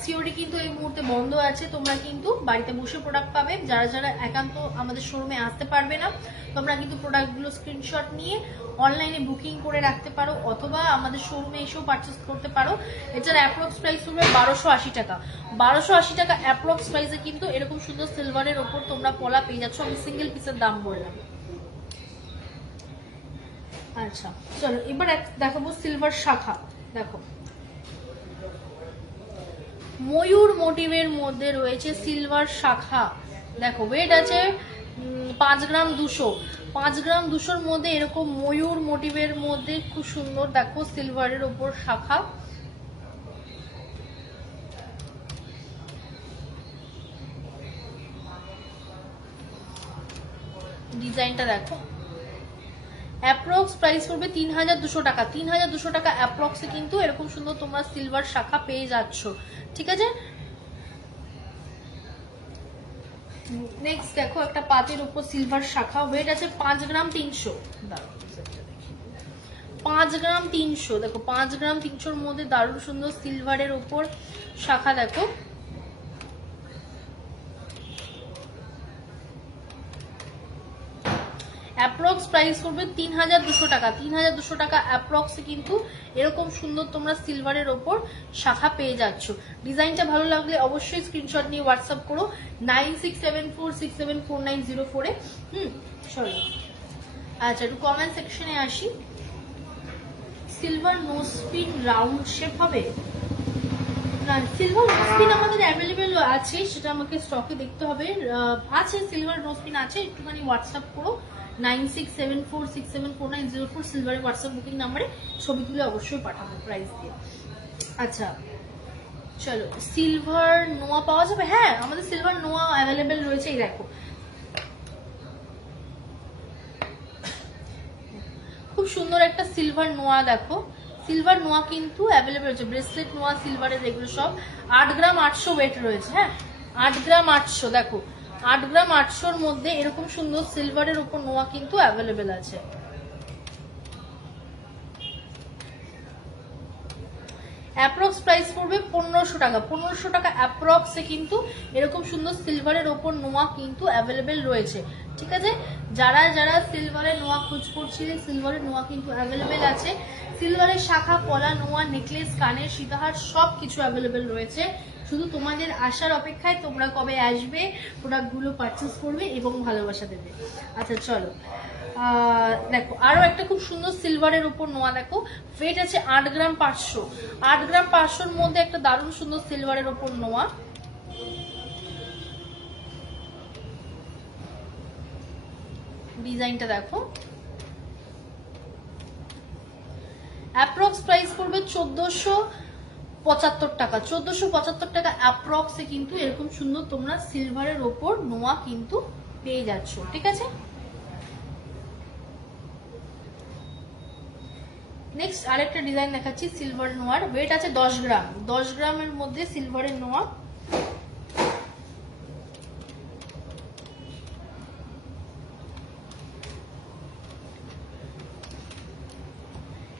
সিওডি কিন্তু এই মুহূর্তে বন্ধ আছে, তোমরা কিন্তু বাড়িতে বসে প্রোডাক্ট পাবে। যারা যারা একান্ত আমাদের শোরুমে আসতে পারবে না, তোমরা কিন্তু প্রোডাক্টগুলো স্ক্রিনশট নিয়ে অনলাইনে বুকিং করে রাখতে পারো, অথবা আমাদের শোরুমে এসেও পারচেস করতে পারো। এটার অ্যাপ্রক্স প্রাইস হবে 1280 টাকা। 1280 টাকা অ্যাপ্রক্স প্রাইসে কিন্তু এরকম সুন্দর সিলভারের ওপর তোমরা পলা পেয়ে যাচ্ছ। আমি সিঙ্গেল পিসের দাম বললাম। আচ্ছা চলো এবার দেখাবো সিলভার শাখা। দেখো ময়ূর মোটিভের মধ্যে রয়েছে সিলভার শাখা। দেখো ওয়েট আছে 5 গ্রাম 200। 5 গ্রাম 200-র মধ্যে এরকম ময়ূর মোটিভের মধ্যে খুব সুন্দর দেখো সিলভারের উপর শাখা। ডিজাইনটা দেখো। অ্যাপ্রক্স প্রাইস পড়বে 3200 টাকা। 3200 টাকা অ্যাপ্রক্সে কিন্তু এরকম সুন্দর তোমরা সিলভার শাখা পেয়ে যাচ্ছ, ঠিক আছে? নেক্সট দেখো একটা পাতের উপর সিলভার শাখা। ওয়েট আছে 5 গ্রাম 300। 5 গ্রাম 300, দেখো 5 গ্রাম 300-র মধ্যে দারুণ সুন্দর সিলভারের উপর শাখা। দেখো অ্যাপ্রক্স প্রাইস করবে 3200 টাকা। 3200 টাকা অ্যাপ্রক্স কিন্তু এরকম সুন্দর তোমরা সিলভারের ওপর শাখা পেয়ে যাচ্ছ। ডিজাইনটা ভালো লাগলে অবশ্যই স্ক্রিনশট নিয়ে হোয়াটসঅ্যাপ করো 9674674904 এ। চলো আচ্ছা, একটু কমেন্ট সেকশনে আসি। Silver nose pin round shape হবে না? সিলভার নোজ পিন আমাদের অ্যাভেলেবেল আছে, সেটা আমাকে স্টকে দেখতে হবে। আছে সিলভার নোজ পিন আছে, একটুখানি হোয়াটসঅ্যাপ করো 9674674904 সিলভারের হোয়াটসঅ্যাপ বুকিং নাম্বারে ছবি তুলে অবশ্যই পাঠাবো প্রাইস দিয়ে। আচ্ছা চলো, সিলভার নোয়া পাওয়া যাবে? হ্যাঁ, আমাদের সিলভার নোয়া অ্যাভেলেবেল রয়েছে। এই দেখো খুব সুন্দর একটা সিলভার নোয়া। দেখো সিলভার নোয়া কিন্তু অ্যাভেলেবেল রয়েছে, ব্রেসলেট নোয়া সিলভারের এগুলো সব 8 গ্রাম 800 ওয়েট রয়েছে। হ্যাঁ 8 গ্রাম 800, দেখো 8 গ্রাম 800-র মধ্যে এরকম সুন্দর সিলভারের উপর নোয়া কিন্তু অ্যাভেলেবেল আছে। অ্যাপ্রক্স প্রাইস পড়বে 1500 টাকা। 1500 টাকা অ্যাপ্রক্সে কিন্তু এরকম সুন্দর সিলভারের ওপর নোয়া কিন্তু অ্যাভেলেবেল রয়েছে। ঠিক আছে, যারা যারা সিলভারের নোয়া খোঁজ করছিলেন, সিলভারের নোয়া কিন্তু অ্যাভেলেবেল আছে। সিলভারের শাখা, পলা, নোয়া, নেকলেস, কানের সীতাহার সবকিছু অ্যাভেলেবেল রয়েছে। শুধু তোমাদের আসার অপেক্ষায়, তোমরা কবে আসবে, প্রোডাক্টগুলো পারচেস করবে এবং ভালোবাসা দেবে। আচ্ছা চলো, দেখো আরো একটা খুব সুন্দর সিলভারের উপর নোয়া। দেখো ওয়েট আছে 8 গ্রাম 500। 8 গ্রাম 500-র মধ্যে একটা দারুণ সুন্দর সিলভারের উপর নোয়া। ডিজাইনটা দেখো, অ্যাপ্রক্স প্রাইস পড়বে 1475 টাকা। 1475 টাকা অ্যাপ্রক্সে কিন্তু এরকম সুন্দর তোমরা সিলভারের ওপর নোয়া কিন্তু পেয়ে যাচ্ছ। ঠিক আছে, নেক্সট আরেকটা ডিজাইন দেখাচ্ছি সিলভার নোয়ার। ওয়েট আছে 10 গ্রাম। 10 গ্রামের মধ্যে সিলভারের নোয়া।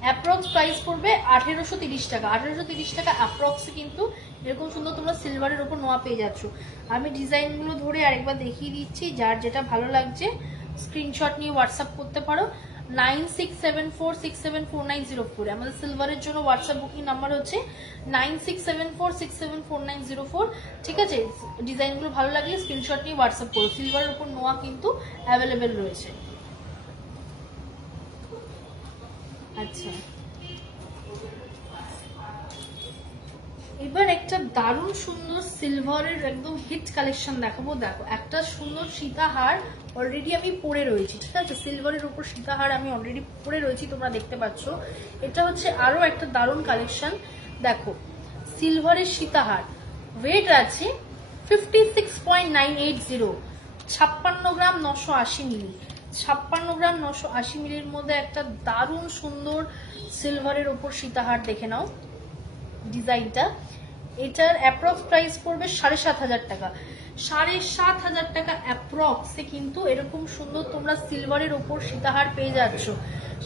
অ্যাপ্রক্স প্রাইস পড়বে 1830 টাকা। 1830 টাকা অ্যাপ্রক্সে কিন্তু এরকম সুন্দর তোমরা সিলভারের উপর নোয়া পেয়ে যাচ্ছ। আমি ডিজাইনগুলো ধরে আরেকবার দেখিয়ে দিচ্ছি, যার যেটা ভালো লাগছে স্ক্রিনশট নিয়ে হোয়াটসঅ্যাপ করতে পারো 9674674904। আমাদের সিলভারের জন্য হোয়াটসঅ্যাপ বুকিং নাম্বার হচ্ছে 9674674904। ঠিক আছে, ডিজাইনগুলো ভালো লাগলে স্ক্রিনশট নিয়ে হোয়াটসঅ্যাপ করো। সিলভারের উপর নোয়া কিন্তু অ্যাভেলেবেল রয়েছে। আচ্ছা, এবার একটা দারুণ সুন্দর সিলভারের একদম হিট কালেকশন দেখাবো। দেখো একটা সুন্দর সীতাহার অলরেডি আমি পরে রয়েছি। ঠিক আছে, সিলভারের উপর সীতাহার আমি অলরেডি পরে রয়েছি, তোমরা দেখতে পাচ্ছ। এটা হচ্ছে আরো একটা দারুণ কালেকশন। দেখো সিলভারের সীতাহার, ওয়েট আছে 56.980, 56 গ্রাম 980 মিলি। 56 গ্রাম 980 মিলির মধ্যে একটা দারুণ সুন্দর সিলভারের উপর সীতাহার। দেখে নাও ডিজাইনটা। এটার অ্যাপ্রক্স প্রাইস পড়বে 7500 টাকা। 7500 টাকা অ্যাপ্রক্সে কিন্তু এরকম সুন্দর তোমরা সিলভারের উপর সীতাহার পেয়ে যাচ্ছ।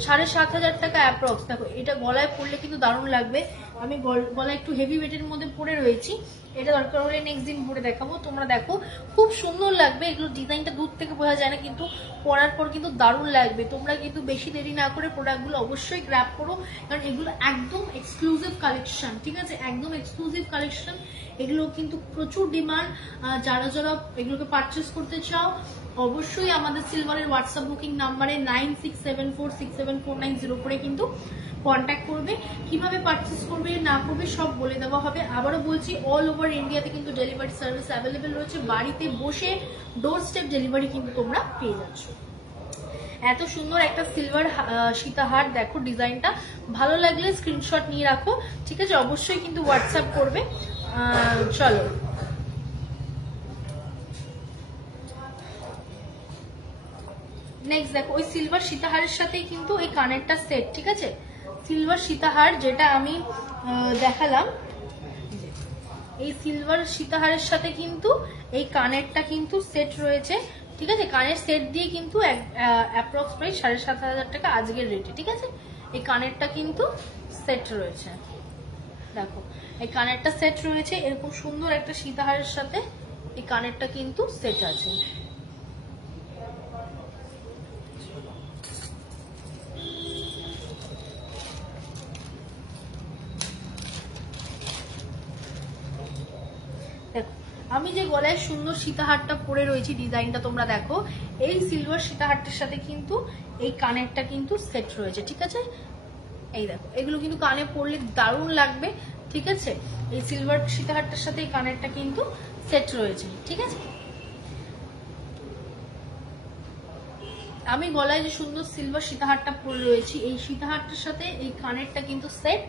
7500 টাকা অ্যাপ্রক্স। দেখো এটা গলায় পরলে কিন্তু দারুণ লাগবে। আমি গলায় একটু হেভি ওয়েটের মধ্যে পরে রয়েছি, এটা দরকার হলে নেক্সট দিন পরে দেখাবো। তোমরা দেখো খুব সুন্দর লাগবে। এগুলো ডিজাইনটা দূর থেকে বোঝা যায় না, কিন্তু পরার পর কিন্তু দারুণ লাগবে। তোমরা কিন্তু বেশি দেরি না করে প্রোডাক্টগুলো অবশ্যই গ্র্যাব করো, কারণ এগুলো একদম এক্সক্লুসিভ কালেকশন। ঠিক আছে, একদম এক্সক্লুসিভ কালেকশন। এগুলো কিন্তু প্রচুর ডিমান্ড। যারা যারা এগুলোকে পারচেস করতে চাও অবশ্যই আমাদের সিলভারের হোয়াটসঅ্যাপ বুকিং নাম্বারে 9674674904 কিন্তু কন্ট্যাক্ট করবে। কিভাবে পারচেস করবে না করবে সব বলে দেওয়া হবে। আবারও বলছি, অল ওভার ইন্ডিয়াতে কিন্তু ডেলিভারি সার্ভিস অ্যাভেলেবেল রয়েছে। বাড়িতে বসে ডোর স্টেপ ডেলিভারি কিন্তু তোমরা পেয়ে যাচ্ছ। এত সুন্দর একটা সিলভার সীতাহার, দেখো ডিজাইনটা ভালো লাগলে স্ক্রিনশট নিয়ে রাখো। ঠিক আছে, অবশ্যই কিন্তু হোয়াটসঅ্যাপ করবে। চলো নেক্সট দেখো, ওই সিলভার সীতাহারের সাথে কিন্তু এই কানেরটা সেট। ঠিক আছে, সিলভার সীতাহার যেটা আমি দেখালাম, এই সিলভার সীতাহারের সাথে কিন্তু এই কানেরটা কিন্তু সেট রয়েছে। ঠিক আছে, কানের সেট দিয়ে কিন্তু অ্যাপ্রক্স প্রাইস 7500 টাকা আজকের রেটে। ঠিক আছে, এই কানেরটা কিন্তু সেট রয়েছে, দেখো এই কানেরটা সেট রয়েছে, এরকম সুন্দর একটা সীতাহারের সাথে এই কানেরটা কিন্তু সেট আছে। দেখো আমি যে গলায় সুন্দর সীতাহারটা পরে রয়েছি, ডিজাইনটা তোমরা দেখো, এই সিলভার সীতাহারটার সাথে কিন্তু এই কানেরটা কিন্তু সেট রয়েছে, ঠিক আছে। এই দেখো এগুলো কিন্তু কানে পরলে দারুণ লাগবে, ঠিক আছে। এই সিলভার সীতাহারটার সাথে এই কানেরটা কিন্তু সেট রয়েছে, ঠিক আছে। আমি গলায় যে সুন্দর সিলভার সীতাহারটা পরে রয়েছি, এই সীতাহারটার সাথে এই কানেরটা কিন্তু সেট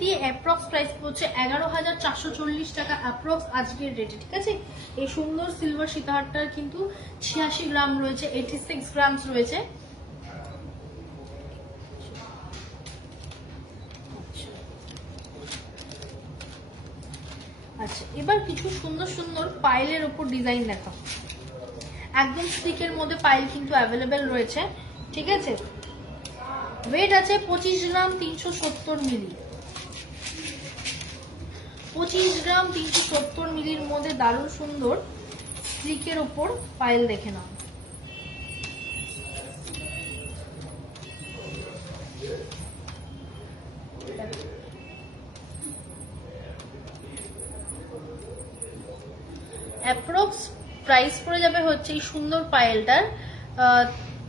দিয়ে অ্যাপ্রক্স প্রাইস হচ্ছে 11,440 টাকা অ্যাপ্রক্স আজকের রেটে, ঠিক আছে। এই সুন্দর সিলভার সীতাহারটার কিন্তু 86 গ্রাম রয়েছে, 86 গ্রাম রয়েছে। আচ্ছা এবার কিছু সুন্দর সুন্দর পাইলের উপর ডিজাইন দেখাও। একদম স্টিকের মধ্যে পাইল কিন্তু অ্যাভেলেবেল রয়েছে, ঠিক আছে। ওয়েট আছে 25 গ্রাম 370 মিলি, 25 গ্রাম 370 মিলির মধ্যে দারুণ সুন্দর স্টিকের উপর পাইল দেখে নাও। অ্যাপ্রক্স প্রাইস পড়ে যাবে হচ্ছে এই সুন্দর পায়েলটার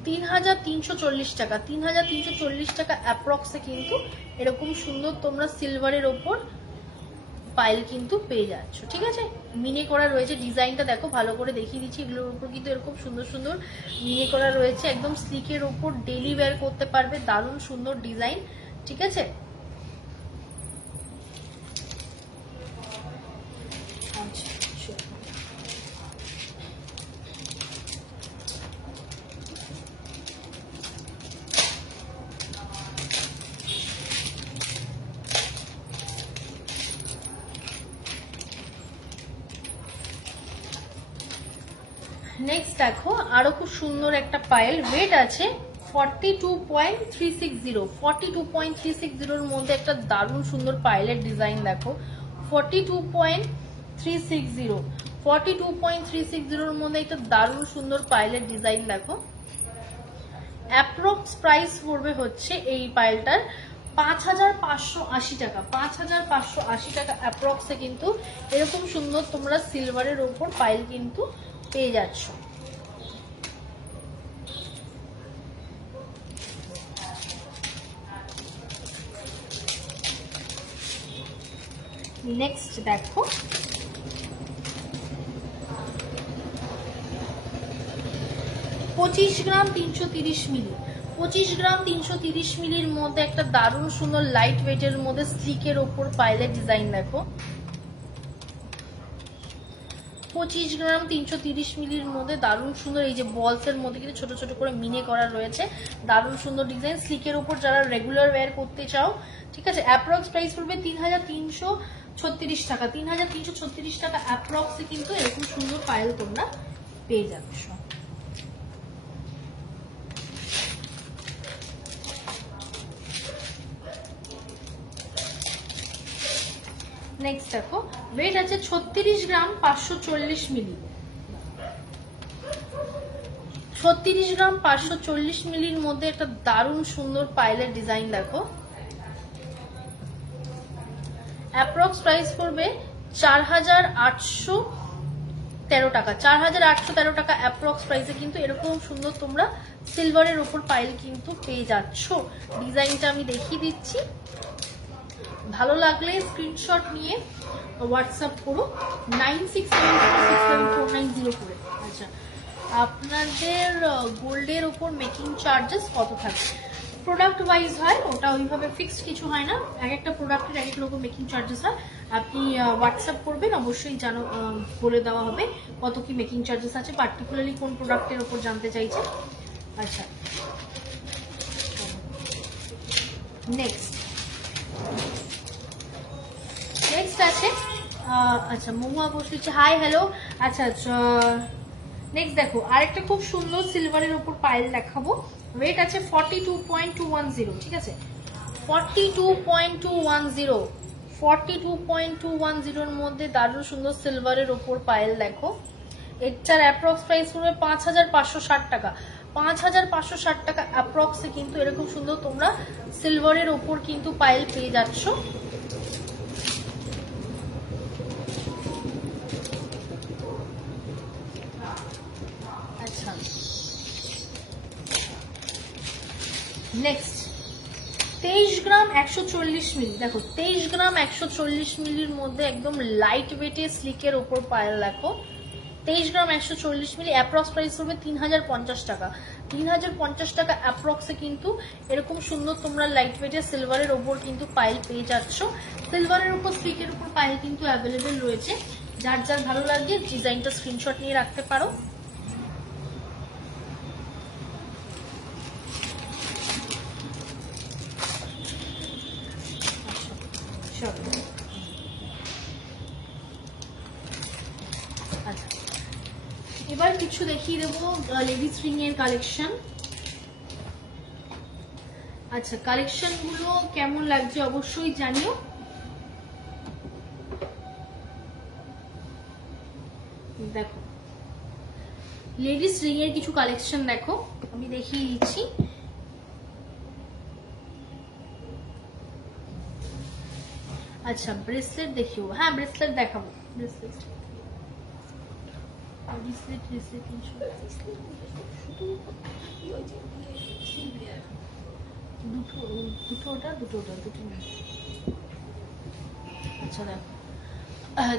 3,340 টাকা, 3,340 টাকা অ্যাপ্রক্সে কিন্তু এরকম সুন্দর তোমরা সিলভারের ওপর পাইল কিন্তু পেয়ে যাচ্ছ, ঠিক আছে। মিনে করা রয়েছে, ডিজাইনটা দেখো ভালো করে দেখিয়ে দিচ্ছি, এগুলোর উপর কিন্তু এরকম সুন্দর সুন্দর মিনে করা রয়েছে, একদম স্লিকের ওপর ডেলি ওয়্যার করতে পারবে, দারুণ সুন্দর ডিজাইন, ঠিক আছে। নেক্সট দেখো আরো খুব সুন্দর একটা পায়েল, ওয়েট আছে 42.360, 42.360 এর মধ্যে একটা দারুণ সুন্দর পায়েলের ডিজাইন দেখো, 42.360, 42.360 এর মধ্যে একটা দারুণ সুন্দর পায়েলের ডিজাইন দেখো। অ্যাপ্রক্স প্রাইস পড়বে হচ্ছে এই পায়েলটার 5,580 টাকা, 5,580 টাকা অ্যাপ্রক্সে কিন্তু এরকম সুন্দর তোমরা সিলভারের ওপর পাইল কিন্তু পেয়ে যাচ্ছ। নেক্সট দেখো 25 গ্রাম 330 মিলি, 25 গ্রাম 330 মিলির মধ্যে একটা দারুণ সুন্দর লাইট ওয়েটের মধ্যে স্লিকের ওপর পাইলের ডিজাইন দেখো, 25 গ্রাম 330 মিলির মধ্যে দারুণ সুন্দর, এই যে বলস এর মধ্যে কিন্তু ছোট ছোট করে মিনে করা রয়েছে, দারুণ সুন্দর ডিজাইন, স্লিকের উপর যারা রেগুলার ওয়্যার করতে চাও, ঠিক আছে। অ্যাপ্রক্স প্রাইস পড়বে 3,336 টাকা, 3,336 টাকা অ্যাপ্রক্সে কিন্তু এরকম সুন্দর পাইল তোমরা পেয়ে যাচ্ছ। নেক্সট দেখো ওয়েট আছে 36 গ্রাম 540 মিলি, 36 গ্রাম 540 মিলির মধ্যে একটা দারুণ সুন্দর পাইলের ডিজাইন দেখো। অ্যাপ্রক্স প্রাইস পড়বে 4,813 টাকা, 4,813 টাকা অ্যাপ্রক্স প্রাইসে কিন্তু এরকম সুন্দর তোমরা সিলভারের উপর পাইল কিন্তু পেয়ে যাচ্ছ। ডিজাইনটা আমি দেখিয়ে দিচ্ছি, ভালো লাগলে স্ক্রিনশট নিয়ে হোয়াটসঅ্যাপ করো 9674674904। আচ্ছা আপনাদের গোল্ডের উপর মেকিং চার্জেস কত থাকে? প্রোডাক্ট ওয়াইজ হয়, ওটা ওইভাবে ফিক্সড কিছু হয় না, এক একটা প্রোডাক্টের এক এক রকম মেকিং চার্জেস হয়। আপনি হোয়াটসঅ্যাপ করবেন, অবশ্যই জানো বলে দেওয়া হবে কত কি মেকিং চার্জেস আছে, পার্টিকুলারলি কোন প্রোডাক্টের উপর জানতে চাইছে। আচ্ছা নেক্সট আছে আচ্ছা মহুয়া বসেছে, হাই হ্যালো। আচ্ছা নেক্সট দেখো আরেকটা খুব সুন্দর সিলভারের উপর পাইল দেখাবো, ওয়েট আছে 42.210, ঠিক আছে 42.210 42.210 মধ্যে দারুণ সুন্দর সিলভারের ওপর পায়েল দেখো। এটার অ্যাপ্রক্স প্রাইস পড়বে 5,560 টাকা। 5,560 টাকা অ্যাপ্রক্সে কিন্তু এরকম সুন্দর তোমরা সিলভারের ওপর কিন্তু পায়েল পেয়ে যাচ্ছ। আচ্ছা, নেক্সট 23 গ্রাম 140 মিলি। দেখো 23 গ্রাম 140 মিলির মধ্যে একদম লাইট ওয়েটে স্লিকের ওপর পায়েল দেখো। 23 গ্রাম 140 মিলি, অ্যাপ্রক্স প্রাইস হবে 3,050 টাকা। 3,050 টাকা অ্যাপ্রক্সে কিন্তু এরকম সুন্দর তোমরা লাইট ওয়েটের সিলভারের ওপর কিন্তু পাইল পেয়ে যাচ্ছ। সিলভারের উপর স্লিকের উপর পাইল কিন্তু অ্যাভেলেবেল রয়েছে। যার যার ভালো লাগছে ডিজাইনটা স্ক্রিনশট নিয়ে রাখতে পারো। আচ্ছা, এবার কিছু দেখিয়ে দেবো লেডিস রিং এর কালেকশন। আচ্ছা, কালেকশন গুলো কেমন লাগছে অবশ্যই জানিও। দেখো লেডিস রিং এর কিছু কালেকশন দেখো, আমি দেখিয়ে দিচ্ছি। আচ্ছা, ব্রেসলেট দেখিও। হ্যাঁ, ব্রেসলেট দেখাবো। ব্রেসলেট আচ্ছা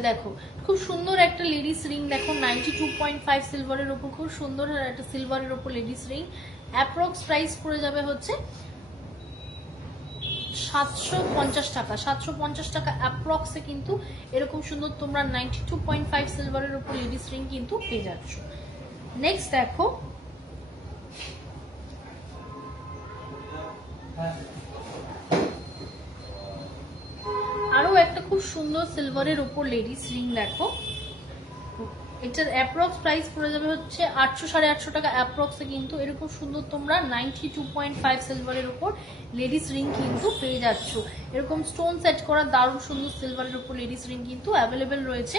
দেখো খুব সুন্দর একটা লেডিস রিং দেখো, 92.5 সিলভারের উপর খুব সুন্দর একটা সিলভারের উপর লেডিস রিং। অ্যাপ্রক্স প্রাইস পড়ে যাবে হচ্ছে 750 টাকা। 750 টাকা অ্যাপ্রক্সে কিন্তু এরকম সুন্দর তোমরা 92.5 সিলভারের উপর লেডিস রিং কিন্তু পেয়ে যাচ্ছ। নেক্সট দেখো আরো একটা খুব সুন্দর সিলভারের উপর লেডিস রিং দেখো। এটার অ্যাপ্রক্স প্রাইস পড়ে যাবে হচ্ছে 800 850 টাকা অ্যাপ্রক্সে কিন্তু এরকম সুন্দর তোমরা 92.5 সিলভারের উপর লেডিস রিং কিন্তু পেয়ে যাচ্ছ। এরকম স্টোন সেট করা দারুণ সুন্দর সিলভারের উপর লেডিস রিং কিন্তু অ্যাভেলেবেল রয়েছে।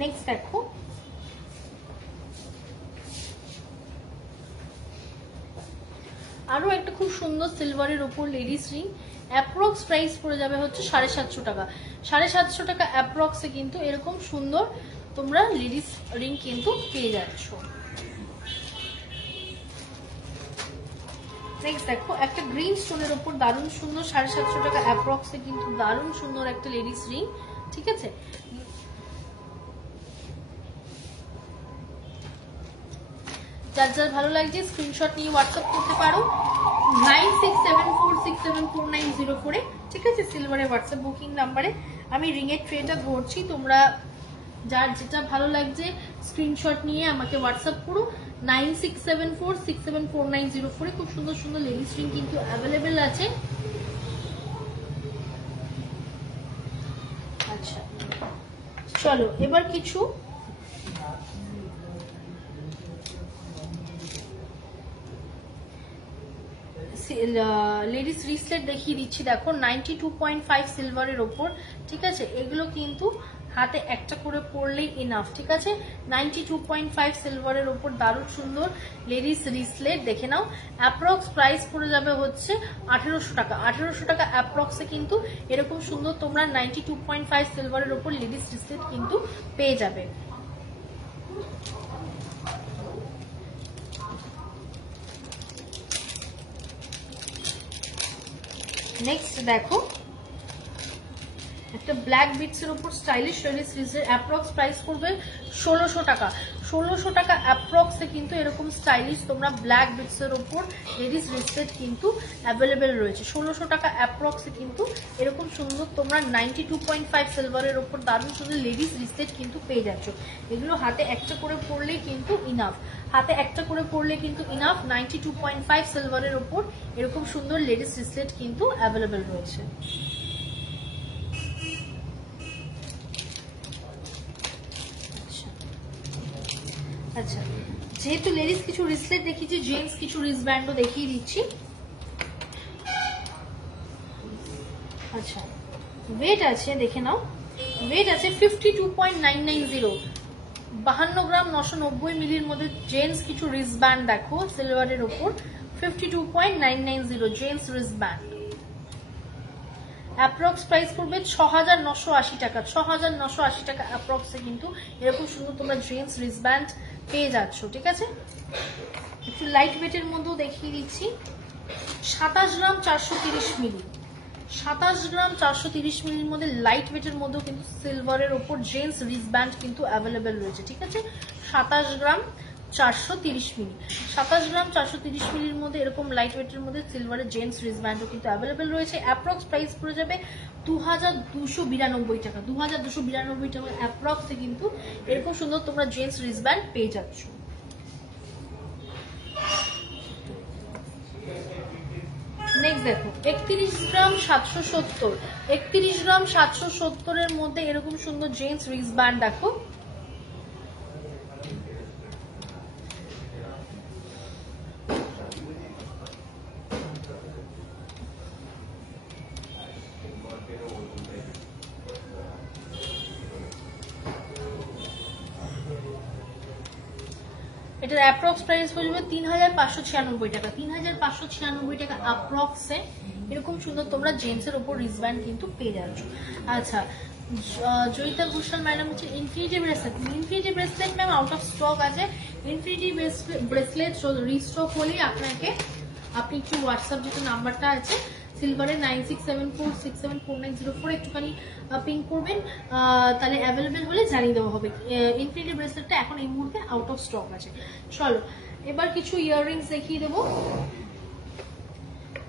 নেক্সট দেখো আরো একটা খুব সুন্দর সিলভারের উপর লেডিস রিং, অ্যাপ্রক্স প্রাইস পড়ে যাবে হচ্ছে 750 টাকা। 750 টাকা অ্যাপ্রক্সে কিন্তু এরকম সুন্দর তোমরা লেডিস রিং কিন্তু পেয়ে যাচ্ছ। নেক্সট দেখো একটা গ্রিন স্টোনের উপর দারুণ সুন্দর 750 টাকা অ্যাপ্রক্সে কিন্তু দারুণ সুন্দর একটা লেডিস রিং। ঠিক আছে, যার যার ভালো লাগছে স্ক্রিনশট নিয়ে হোয়াটসঅ্যাপ করতে পারো 9674674904 এ। ঠিক আছে, সিলভারের হোয়াটসঅ্যাপ বুকিং নাম্বারে আমি রিং এর ট্রেটা ধরছি। তোমরা যার যেটা ভালো লাগছে স্ক্রিনশট নিয়ে আমাকে হোয়াটসঅ্যাপ করো 9674674904 এ। খুব সুন্দর সুন্দর লেডিস রিং কিন্তু অ্যাভেলেবেল আছে। আচ্ছা চলো এবার কিছু লেডিস রিসলেট দেখিয়ে দিচ্ছি। দেখো 92.5 সিলভারের ওপর। ঠিক আছে, এগুলো কিন্তু হাতে একটা করে পরলেই ইনাফ। ঠিক আছে, 92.5 সিলভারের ওপর দারুণ সুন্দর লেডিস রিসলেট দেখে নাও। অ্যাপ্রক্স প্রাইস পড়ে যাবে হচ্ছে 1800 টাকা। 1800 টাকা অ্যাপ্রক্সে কিন্তু এরকম সুন্দর তোমরা 92.5 সিলভারের ওপর লেডিস রিসলেট কিন্তু পেয়ে যাবে। নেক্সট দেখো একটা ব্ল্যাক বিটস এর উপর স্টাইলিশ লেডিস রিসের অ্যাপ্রক্স প্রাইস পড়বে 1600 টাকা। 1600 টাকা অ্যাপ্রক্সে কিন্তু এরকম স্টাইলিশ তোমরা ব্ল্যাক বিটস এর উপর লেডিস রিসেট কিন্তু অ্যাভেলেবেল রয়েছে। 1600 টাকা অ্যাপ্রক্সে কিন্তু এরকম সুন্দর তোমরা 92.5 সিলভারের উপর দারুণ সুন্দর লেডিস রিসেট কিন্তু পেয়ে যাচ্ছ। এগুলো হাতে একটা করে পরলেই কিন্তু ইনাফ। হাতে একটা করে পরলে কিন্তু ইনাফ। 92.5 সিলভারের উপর এরকম সুন্দর লেডিস রিসেট কিন্তু অ্যাভেলেবেল রয়েছে। আচ্ছা, যেহেতু লেডিস কিছু রিসলেট দেখিয়েছি, জেন্টস কিছু রিস্টব্যান্ডও দেখিয়ে দিচ্ছি। আচ্ছা, ওয়েট আছে দেখে নাও, ওয়েট আছে 52.990, 52 গ্রাম 990 মিলির মধ্যে জেন্টস কিছু রিস্টব্যান্ড দেখো সিলভারের ওপর, 52.990 জেন্টস রিস্টব্যান্ড। অ্যাপ্রক্স প্রাইস করবে 6,980 টাকা, 6,980 টাকা অ্যাপ্রক্সে কিন্তু এরকম সুন্দর তোমরা জেন্টস রিস্টব্যান্ড পেয়ে যাচ্ছ। ঠিক আছে, একটু লাইট ওয়েটের মধ্যেও দেখিয়ে দিচ্ছি। 27 গ্রাম 430 মিলি, 27 গ্রাম 430 মিলির মধ্যে লাইট ওয়েটের মধ্যেও কিন্তু সিলভারের ওপর জেন্টস রিস্টব্যান্ড কিন্তু অ্যাভেলেবেল রয়েছে। ঠিক আছে, 27 গ্রাম 430 মিলি, 27 গ্রাম 430 মিলির মধ্যে এরকম লাইট ওয়েটের মধ্যে সিলভারের জেন্টস রিস্টব্যান্ডও কিন্তু অ্যাভেলেবেল রয়েছে। অ্যাপ্রক্স প্রাইস পড়ে যাবে 2,292 টাকা, 2,292 টাকা অ্যাপ্রক্সে কিন্তু এরকম সুন্দর তোমরা জেন্টস রিস্টব্যান্ড পেয়ে যাচ্ছ। নেক্সট দেখো 31 গ্রাম 770, 31 গ্রাম 770 এর মধ্যে এরকম সুন্দর জেন্টস রিস্টব্যান্ড দেখো। এটার অ্যাপ্রক্স প্রাইস হয়ে যাবে 3,596 টাকা, 3,596 টাকা অ্যাপ্রক্সে এরকম সুন্দর তোমরা জেন্টসের ওপর রিস্টব্যান্ড কিন্তু পেয়ে যাচ্ছ। আচ্ছা, জয়িতা ঘোষাল ম্যাডাম হচ্ছে infinity bracelet, infinity bracelet ma'am out of stock আছে। ইনফিনিটি ব্রেসলেট রিস্টক হলেই আপনাকে, আপনি একটু হোয়াটসঅ্যাপ যেটা নাম্বারটা আছে সিলভারের 9674674904 একটুখানি পিং করবেন, তাহলে অ্যাভেলেবেল হলে জানিয়ে দেওয়া হবে। ইনফিনিটি ব্রেসলেটটা এখন এই মুহূর্তে আউট অফ স্টক আছে। চলো এবার কিছু ইয়াররিংস দেখিয়ে দেবো।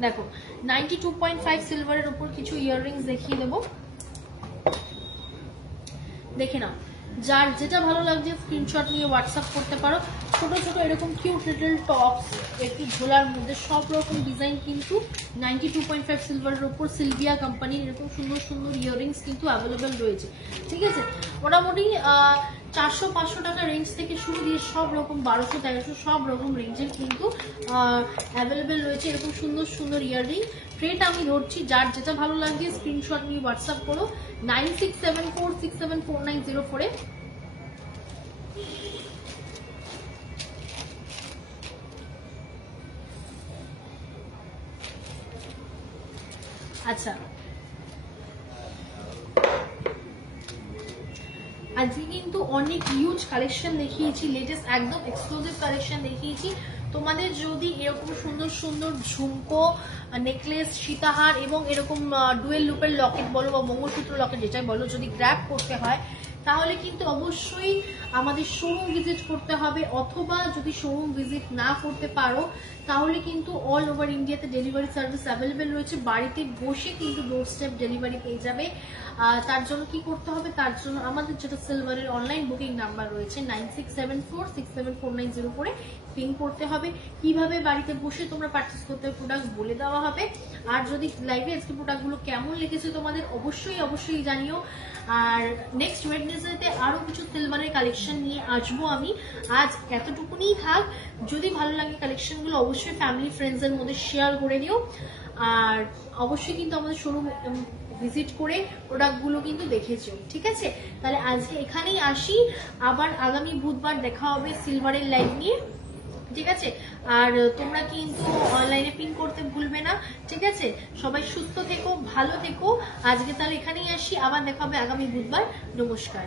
দেখো 92.5 সিলভারের উপর কিছু ইয়াররিংস দেখিয়ে দেবো, দেখে নাও। যার যেটা ভালো লাগছে স্ক্রিনশট নিয়ে হোয়াটসঅ্যাপ করতে পারো। ছোট ছোট এরকম কিউট লিটল টপস একটু ঝোলার মধ্যে সব রকম ডিজাইন কিন্তু 92.5 সিলভারের উপর সিলভিয়া কোম্পানির এরকম সুন্দর সুন্দর ইয়াররিংস কিন্তু অ্যাভেলেবেল রয়েছে। ঠিক আছে, মোটামুটি 400-500 টাকা রেঞ্জ থেকে শুরু দিয়ে সব রকম 1200-1300 সব রকম রেঞ্জের কিন্তু অ্যাভেলেবেল রয়েছে এরকম সুন্দর সুন্দর ইয়াররিং। ট্রেটা আমি ধরছি, যার যেটা ভালো লাগছে স্ক্রিনশট নিয়ে হোয়াটসঅ্যাপ করো 9674674904-এ। আচ্ছা, আজকে কিন্তু অনেক হিউজ কালেকশন দেখিয়েছি, লেটেস্ট একদম এক্সক্লুসিভ কালেকশন দেখিয়েছি। তোমাদের যদি এরকম সুন্দর সুন্দর ঝুমকো, নেকলেস, সীতাহার এবং এরকম ডুয়েল লুপের লকেট বলো বা মঙ্গলসূত্র লকেট যেটাই বলো যদি গ্র্যাব করতে হয়, তাহলে কিন্তু অবশ্যই আমাদের শোরুম ভিজিট করতে হবে, অথবা যদি শোরুম ভিজিট না করতে পারো তাহলে কিন্তু অল ওভার ইন্ডিয়াতে ডেলিভারি সার্ভিস অ্যাভেলেবেল রয়েছে। বাড়িতে বসে কিন্তু ডোর স্টেপ ডেলিভারি পেয়ে যাবে। তার জন্য কি করতে হবে, তার জন্য আমাদের যেটা সিলভারের অনলাইন বুকিং নাম্বার রয়েছে 9674674904-এ পিং করতে হবে। কিভাবে বাড়িতে বসে তোমরা পারচেস করতে হবে প্রোডাক্ট বলে দেওয়া হবে। আর যদি লাইভে আজকে প্রোডাক্টগুলো কেমন লেগেছে তোমাদের অবশ্যই অবশ্যই জানিও। আর নেক্সট ওয়েডনেসডেতে আরো কিছু সিলভারের কালেকশন নিয়ে আসবো আমি। আজ এতটুকুনি থাক, যদি ভালো লাগে কালেকশনগুলো অবশ্যই ফ্যামিলি ফ্রেন্ডসের মধ্যে শেয়ার করে নিও। আর অবশ্যই কিন্তু আমাদের শোরুম ভিজিট করে প্রোডাক্টগুলো কিন্তু দেখেছো। ঠিক আছে, তাহলে আজকে এখানেই আসি, আবার আগামী বুধবার দেখা হবে সিলভারের লাইভ নিয়ে। ঠিক আছে, আর তোমরা কিন্তু অনলাইনে পিং করতে ভুলবে না। ঠিক আছে, সবাই সুস্থ থেকো, ভালো থেকো। আজকে তাহলে এখানেই আসি, আবার দেখা হবে আগামী বুধবার। নমস্কার।